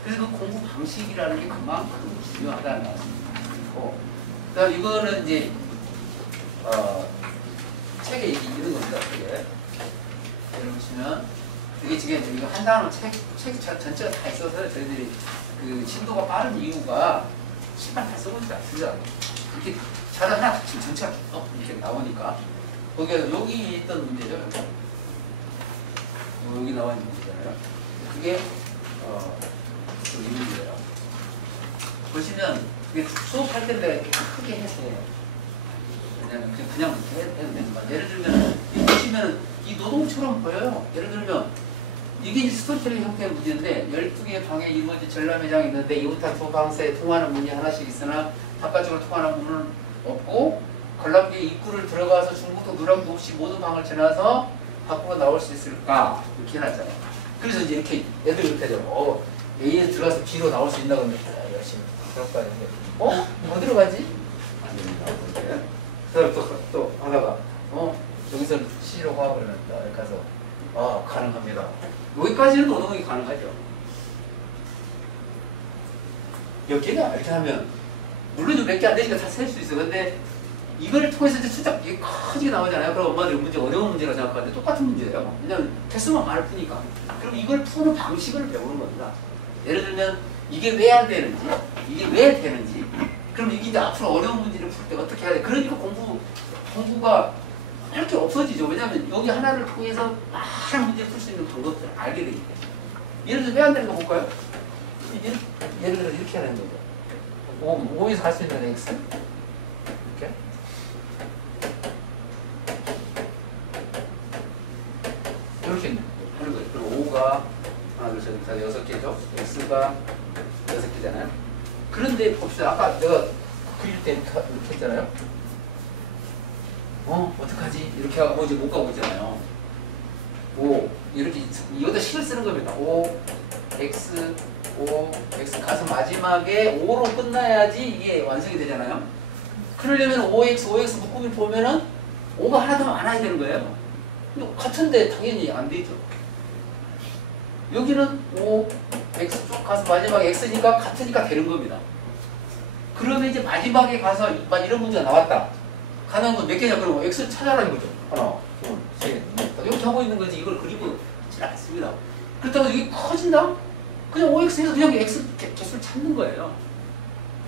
그래서 그 공부 방식이라는 게 그만큼 중요하다는 말씀이고, 그다음 이거는 이제 책에 있는 겁니다. 이게 여러분 보시면 이게 지금 이거 한 단어 책 전체가 다 있어서 저희들이 그 진도가 빠른 이유가 시간 다 써보지 않습니다. 이렇게 자료 하나 지금 전체가 이렇게 나오니까 거기에 여기 있던 문제죠. 여기 나와 있는 문제잖아요. 그게 이 문제예요. 보시면 이게 수업할 때인데 크게 해서 왜냐면 그냥 이렇게 해도 되는 거야. 예를 들면 이 보시면 이 노동처럼 보여요. 예를 들면 이게 스토리텔링 형태의 문제인데 12개의 방에 이루어진 전람회장이 있는데 이웃한 두 방세에 통하는 문이 하나씩 있으나 바깥쪽으로 통하는 문은 없고 관람객 입구를 들어가서 중국도 누락도 없이 모든 방을 지나서 밖으로 나올 수 있을까? 이렇게 해놨잖아요. 그래서 이제 이렇게 애들 이렇게 하죠. A에 들어가서 B로 나올 수 있나 그러면 열심히 그럴 거 아니에요. 어디로 가지? 안 됩니다. 그래서 또 하다가 여기서 C로 가 그러면 이렇게 가서 가능합니다. 여기까지는 노동이 가능하죠. 여기가 이렇게 하면 물론 몇 개 안 되니까 다 셀 수 있어. 근데 이걸 통해서 이제 숫자 이게 커지게 나오잖아요. 그럼 엄마들이 문제 어려운 문제라 생각하는데 똑같은 문제예요. 왜냐면 개수만 많을 뿐이니까. 그럼 이걸 푸는 방식을 배우는 겁니다. 예를 들면 이게 왜 안 되는지, 이게 왜 되는지. 그럼 이게 이제 앞으로 어려운 문제를 풀 때 어떻게 해야 돼? 그러니까 공부가 할 게 없어지죠. 왜냐하면 여기 하나를 통해서 많은 문제를 풀 수 있는 방법들을 알게 되기 때문에. 예를 들어서 왜 안 되는 거 볼까요? 예를 들어서 이렇게 하는 거죠. 5에서 할 수 있는 x 이렇게 이렇게 하는 거예요. 그리고 5가 하나 둘 셋 넷 6개죠. x가 6개잖아요. 그런데 봅시다. 아까 내가 그릴 때 이렇게 했잖아요. 어떡하지? 이렇게 하고 이제 못 가고 있잖아요. 5 이렇게 이것도 식을 쓰는 겁니다. 5 x 가서 마지막에 5로 끝나야지 이게 완성이 되잖아요. 그러려면 5x 묶음을 보면은 5가 하나 더 많아야 되는 거예요. 근데 같은데 당연히 안 되죠. 여기는 5x 쭉 가서 마지막에 x니까 같으니까 되는 겁니다. 그러면 이제 마지막에 가서 이런 문제가 나왔다. 가능한 건 몇 개냐 그러면 x 찾아라는 거죠. 하나, 둘, 셋, 넷. 이렇게 하고 있는 거지 이걸 그리고 질 않습니다. 그렇다고 이게 커진다? 그냥 5x에서 그냥 x 개수를 찾는 거예요.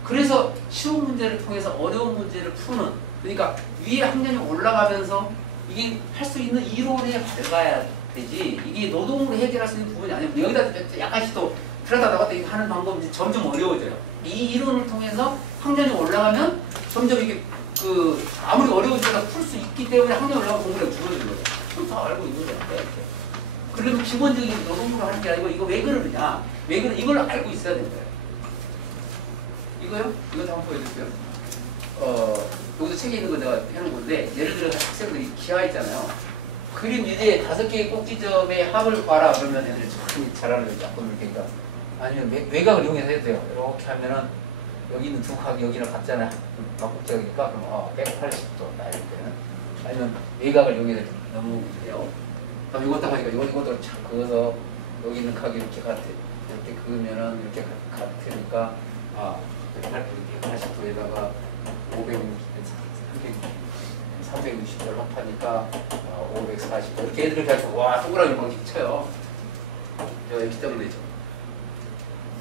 그래서 쉬운 문제를 통해서 어려운 문제를 푸는, 그러니까 위에 학년이 올라가면서 이게 할 수 있는 이론에 밝아야 되지, 이게 노동으로 해결할 수 있는 부분이 아니고 여기다 약간씩 또 들었다 나갔다 하는 방법이 점점 어려워져요. 이 이론을 통해서 학년이 올라가면 점점 이게 아무리 어려워지더라도 풀 수 있기 때문에 학년이 올라가면 공부量줄어드는 거예요. 그건 다 알고 있는 거예요. 그래도 기본적인 노동으로 하는 게 아니고 이거 왜 그러느냐, 왜 그러 이걸 알고 있어야 되는 거예요. 이거요? 이것도 한번 보여드릴게요. 여기서 책에 있는 거 내가 해놓은 건데, 예를 들어서 학생들이 기하 있잖아요. 그림 유제 5개의 꼭지점의 합을 봐라 그러면 애들이 참 잘하는 거죠. 그러니까 아니면 외곽을 이용해서 해도 돼요. 이렇게 하면은 여기 있는 두 각이 여기랑 같잖아요. 막국적이니까 그럼 180도 나 이렇게는. 아니면 외곽을 이용해서 넘어오세요. 그럼 이것도 하니까 이것도 착 그어서 여기 있는 각이 이렇게 같아. 이렇게 그으면은 이렇게 같으니까 180도에다가 360도 합하니까 540도 이렇게 애들을 가지고 와 동그라미 막 쳐요. 이렇게 떠면 되죠.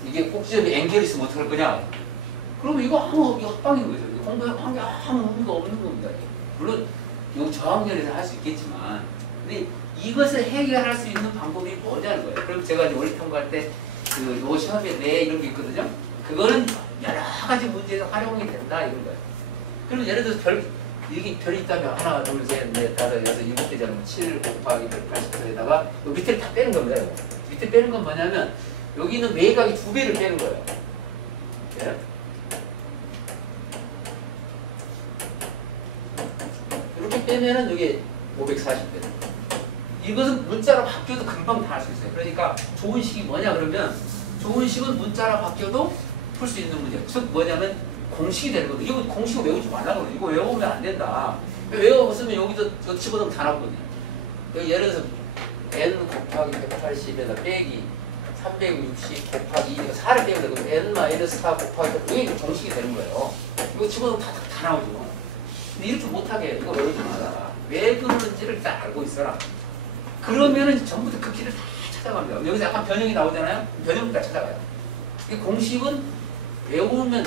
이게 꼭지점이 앵겔이 있으면 어떡할 거냐? 그러면 이거 합방인 거죠. 공부한 게 아무 의미가 없는 겁니다. 물론 여기 저학년에서 할 수 있겠지만, 근데 이것을 해결할 수 있는 방법이 뭐냐는 거예요. 그럼 제가 이제 원리 통과할 때 요 시험에 내 이런 게 있거든요. 그거는 여러 가지 문제에서 활용이 된다 이런 거예요. 그럼 예를 들어서 여기 별이 있다면 하나, 둘, 셋, 넷, 다섯, 여섯, 일곱 개잖아요. 7 곱하기 180도에다가 밑에를 다 빼는 겁니다. 이거. 밑에 빼는 건 뭐냐면 여기는 외곽이 2배를 빼는 거예요. 네? 이렇게 빼면은 여기 540배. 이것은 문자로 바뀌어도 금방 다 할 수 있어요. 그러니까 좋은 식이 뭐냐 그러면, 좋은 식은 문자로 바뀌어도 풀 수 있는 문제. 즉 뭐냐면 공식이 되는 거거든요. 이거 공식을 외우지 말라고 그래요. 이거 외우면 안 된다. 외워봤으면 여기서 집어넣으면 다 나거든요. 여기 예를 들어서 n 곱하기 180에다 빼기 360 곱하기 4를 빼면 되거든요. n-4 곱하기 이게 공식이 되는 거예요. 이거 집어넣으면 다 나오죠. 근데 이렇게 못하게 해. 이거 외우지 마라. 왜 그러는지를 다 알고 있어라. 그러면은 전부 다 그 길을 다 찾아갑니다. 여기서 약간 변형이 나오잖아요. 변형을 다 찾아가요. 이 공식은 외우는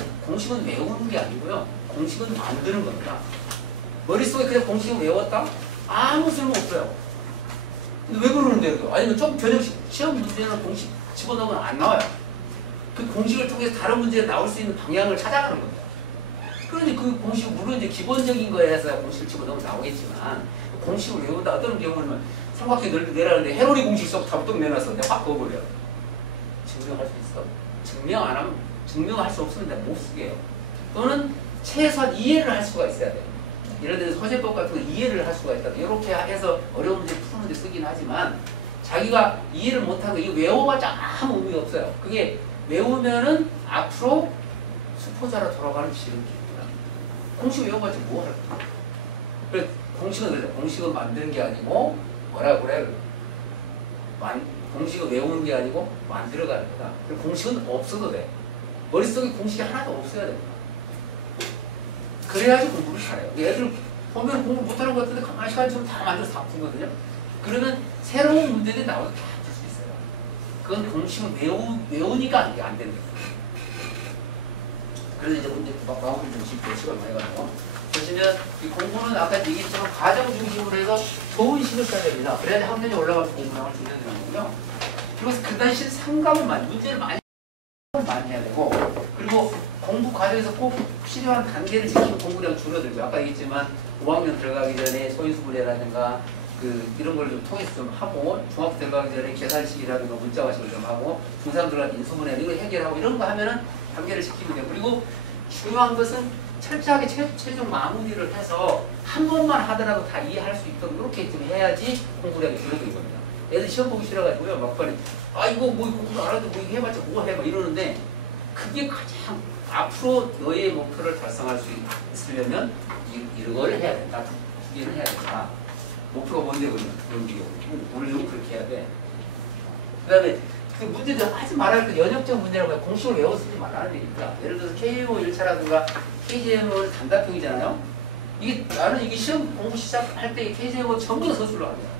게 아니고요. 공식은 만드는 겁니다. 머릿속에 그냥 공식을 외웠다? 아무 쓸모 없어요. 근데 왜 그러는데요? 아니면 조금 변형식, 시험 문제는 공식 집어넣으면 안 나와요. 그 공식을 통해서 다른 문제에 나올 수 있는 방향을 찾아가는 겁니다. 그러니 그 공식은 물론 이제 기본적인 거에 해서 공식을 집어넣으면 나오겠지만, 공식을 외운다. 어떤 경우는 삼각형 내라는데 헤로리 공식 속 답동 내놔서 내가 확 그어버려. 증명할 수 있어? 증명 안 하면, 증명할 수 없으면 내가 못 쓰게 해요. 또는 최소한 이해를 할 수가 있어야 돼요. 예를 들어서 서재법 같은 거 이해를 할 수가 있다. 이렇게 해서 어려운 문제 푸는 데 쓰긴 하지만, 자기가 이해를 못하고 이거 외워봤자 아무 의미가 없어요. 그게 외우면은 앞으로 수포자로 돌아가는 지름길입니다. 공식 외워봤자 뭐 할까? 그래, 공식은 그래서 공식을 만드는 게 아니고 뭐라 그래? 공식을 외우는 게 아니고 만들어가는 거다. 그리고 공식은 없어도 돼. 머릿속에 공식이 하나도 없어야 됩니다. 그래야지 공부를 잘해요. 애들 보면 공부 못하는 것 같은데 가만히 시간 좀 다 만들어서 다 푸거든요. 그러면 새로운 문제들이 나와도 다 풀 수 있어요. 그건 공식을 외우니까 안 되는 거예요. 그래서 이제 문제 마음을 좀 짚고 시간 많이 가고, 보시면 이 공부는 아까 얘기했지만 과정 중심으로 해서 좋은 식을 써야 됩니다. 그래야지 학년이 올라가서 공부를 수 있는 거고요. 그리고 그 대신 상감을 문제를 많이 해야 되고, 그리고 공부 과정에서 꼭 필요한 단계를 지키면 공부量줄어들죠. 아까 얘기했지만 5학년 들어가기 전에 소인수분해라든가 이런 걸 좀 통해서 좀 하고, 중학교 들어가기 전에 계산식이라든가 문자화식을 좀 하고, 중3 들어갈 때 인수분해 이거 해결하고 이런 거 하면은 단계를 지키면 돼요. 그리고 중요한 것은 철저하게 최종 마무리를 해서 한 번만 하더라도 다 이해할 수 있도록 이렇게 좀 해야지 공부량이 줄어드는 겁니다. 애들 시험 보기 싫어가지고요. 막판에 이거 뭐 공부 안 하는데 뭐 이거 해봤자 뭐 해? 막 이러는데, 그게 가장 앞으로 너의 목표를 달성할 수 있으려면 이걸 해야 된다. 이해를 해야 된다. 목표가 뭔데 그러면 오늘 그렇게 해야 돼. 그 다음에 그 문제들 하지 말아야 할 연역적 문제라고 해요. 공식을 외워 쓰지 말라는 얘기입니다. 예를 들어서 KO 1차라든가 KGM은 단답형이잖아요. 나는 이게 시험 공부 시작할 때 KJ하고 전부 다 서술로 합니다.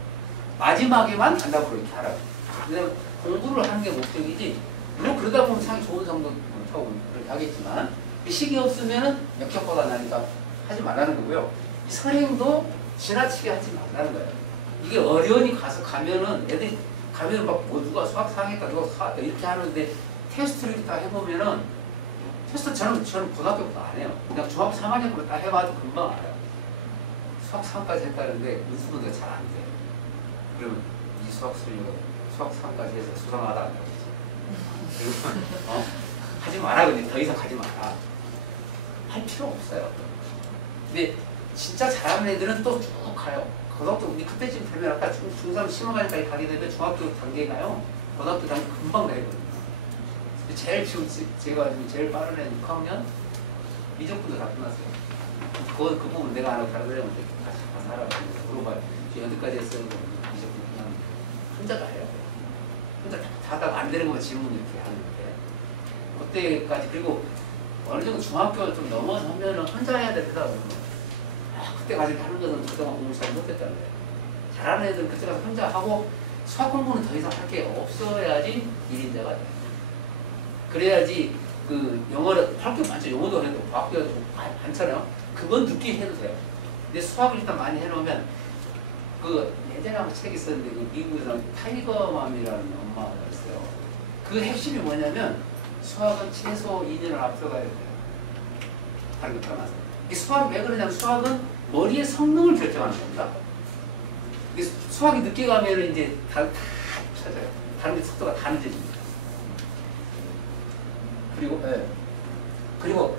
마지막에만 단답으로 이렇게 하라고. 그냥 공부를 하는 게 목적이지. 물론 그러다 보면 상당히 좋은 성적 못하고 그렇게 하겠지만 식이 없으면은 역효과가 나니까 하지 말라는 거고요. 이 선행도 지나치게 하지 말라는 거예요. 이게 어려우니 가면은 애들이 가면은 막 뭐 누가 수학 상했다 누가 수학 이렇게 하는데 테스트를 다 해보면은 테스트 저는 고등학교부터 안 해요. 그냥 중학교 3학년부터 딱 해봐도 금방 알아요. 수학 3까지 했다는데 문수분도 잘 안 돼요. 그러면 이 수학 수준이가 수학 3까지 해서 수상하다 안 그러지. 그리고 하지 마라. 근데 더 이상 하지 마라. 할 필요 없어요. 근데 진짜 잘하는 애들은 또 쭉 가요. 고등학교 우리 그때쯤 되면 아까 중3 심화까지 가게 되면 중학교 단계에 가요. 고등학교 단계 금방 가거든요. 제일 지금 제가 지금 제일 빠른 애는 6학년 미적분도 다 끝났어요. 그 부분 내가 안 하고 다른 애한테 같이 가서 하라고 물어봐요. 연대까지 했어요. 미적분 끝났는데 혼자 다 해요. 혼자 다 하다가 안 되는 거면 질문 이렇게 하는데 그때까지 그리고 어느 정도 중학교 좀 넘어서면은 혼자 해야 되더라고요. 그때까지 다른 것은 그동안 공부 잘 못했다는 거예요. 잘하는 애들은 그때 가서 혼자 하고 수학 공부는 더 이상 할 게 없어야지 1인자가 돼요. 그래야지 그 영어를 할 게 많죠. 영어도 해도 과학도 많잖아요. 그건 늦게 해도 돼요. 근데 수학을 일단 많이 해놓으면 그 예전에 한번 책이 있었는데 그 미국에서 타이거맘이라는 엄마가 있어요. 그 핵심이 뭐냐면 수학은 최소 2년을 앞서가야 돼요. 다른 거 떠나서. 이 수학이 왜 그러냐면 수학은 머리의 성능을 결정하는 겁니다. 수학이 늦게 가면 이제 다 찾아요. 다른 데 속도가 다 늦어집니다. 그리고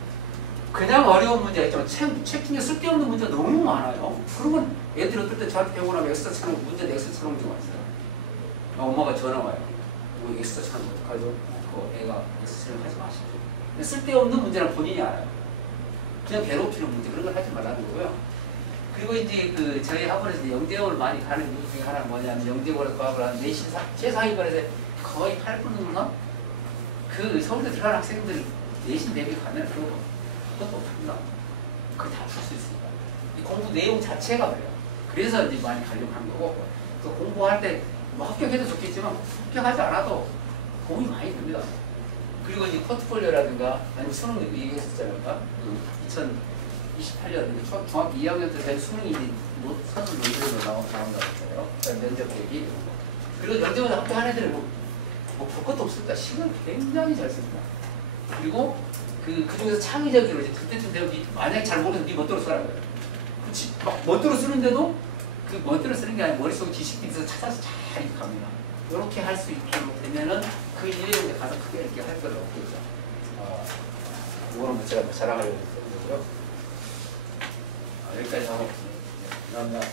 그냥 어려운 문제가 있지만 책 중에 쓸데없는 문제가 너무 많아요. 그러면 애들이 어떨 때 저한테 배우라면 엑스트라 찾는 문제 엑스트라 찾는 문제가 있어요. 엄마가 전화 와요. 뭐 엑스트라 찾는 거 어떡하죠? 그 애가 엑스트라 하지 마십시오. 쓸데없는 문제는 본인이 알아요. 그냥 괴롭히는 문제 그런 걸 하지 말라는 거고요. 그리고 이제 그 저희 학원에서 영재고를 많이 가는 이유 중에 하나는 뭐냐면 영재고를 과학을 하는 내신 제4위권에서 거의 8%인가? 그 서울대 들어가는 학생들 내신 대비 가면 그것도 없습니다. 그걸 다 풀 수 있습니다. 이 공부 내용 자체가 그래요. 그래서 이제 많이 가려고 하는 거고 또 공부할 때 뭐 합격해도 좋겠지만 합격하지 않아도 도움이 많이 됩니다. 그리고 이제 포트폴리오라든가 아니면 수능 얘기했었잖아요. 2028년 중학교 2학년 때 된 수능이 이제 서술 논술로 나온다고 했어요. 면접 대비 이런 거. 그리고 면접을 합격한 애들은 뭐 볼 것도 없습니다. 시간을 굉장히 잘 씁니다. 그리고 그 중에서 창의적으로 이제 그때쯤 되면 만약에 잘 모르면 네 멋대로 쓰라고요. 그치? 막 멋대로 쓰는데도 그 멋대로 쓰는 게 아니라 머릿속 지식들이 있어서 찾아서 잘 입합니다. 이렇게 할 수 있게 되면은 그 일에 가서 크게 이렇게 할 건 없겠죠. 이거는 제가 자랑하려고 했고요. 여기까지 하고 감사합니다.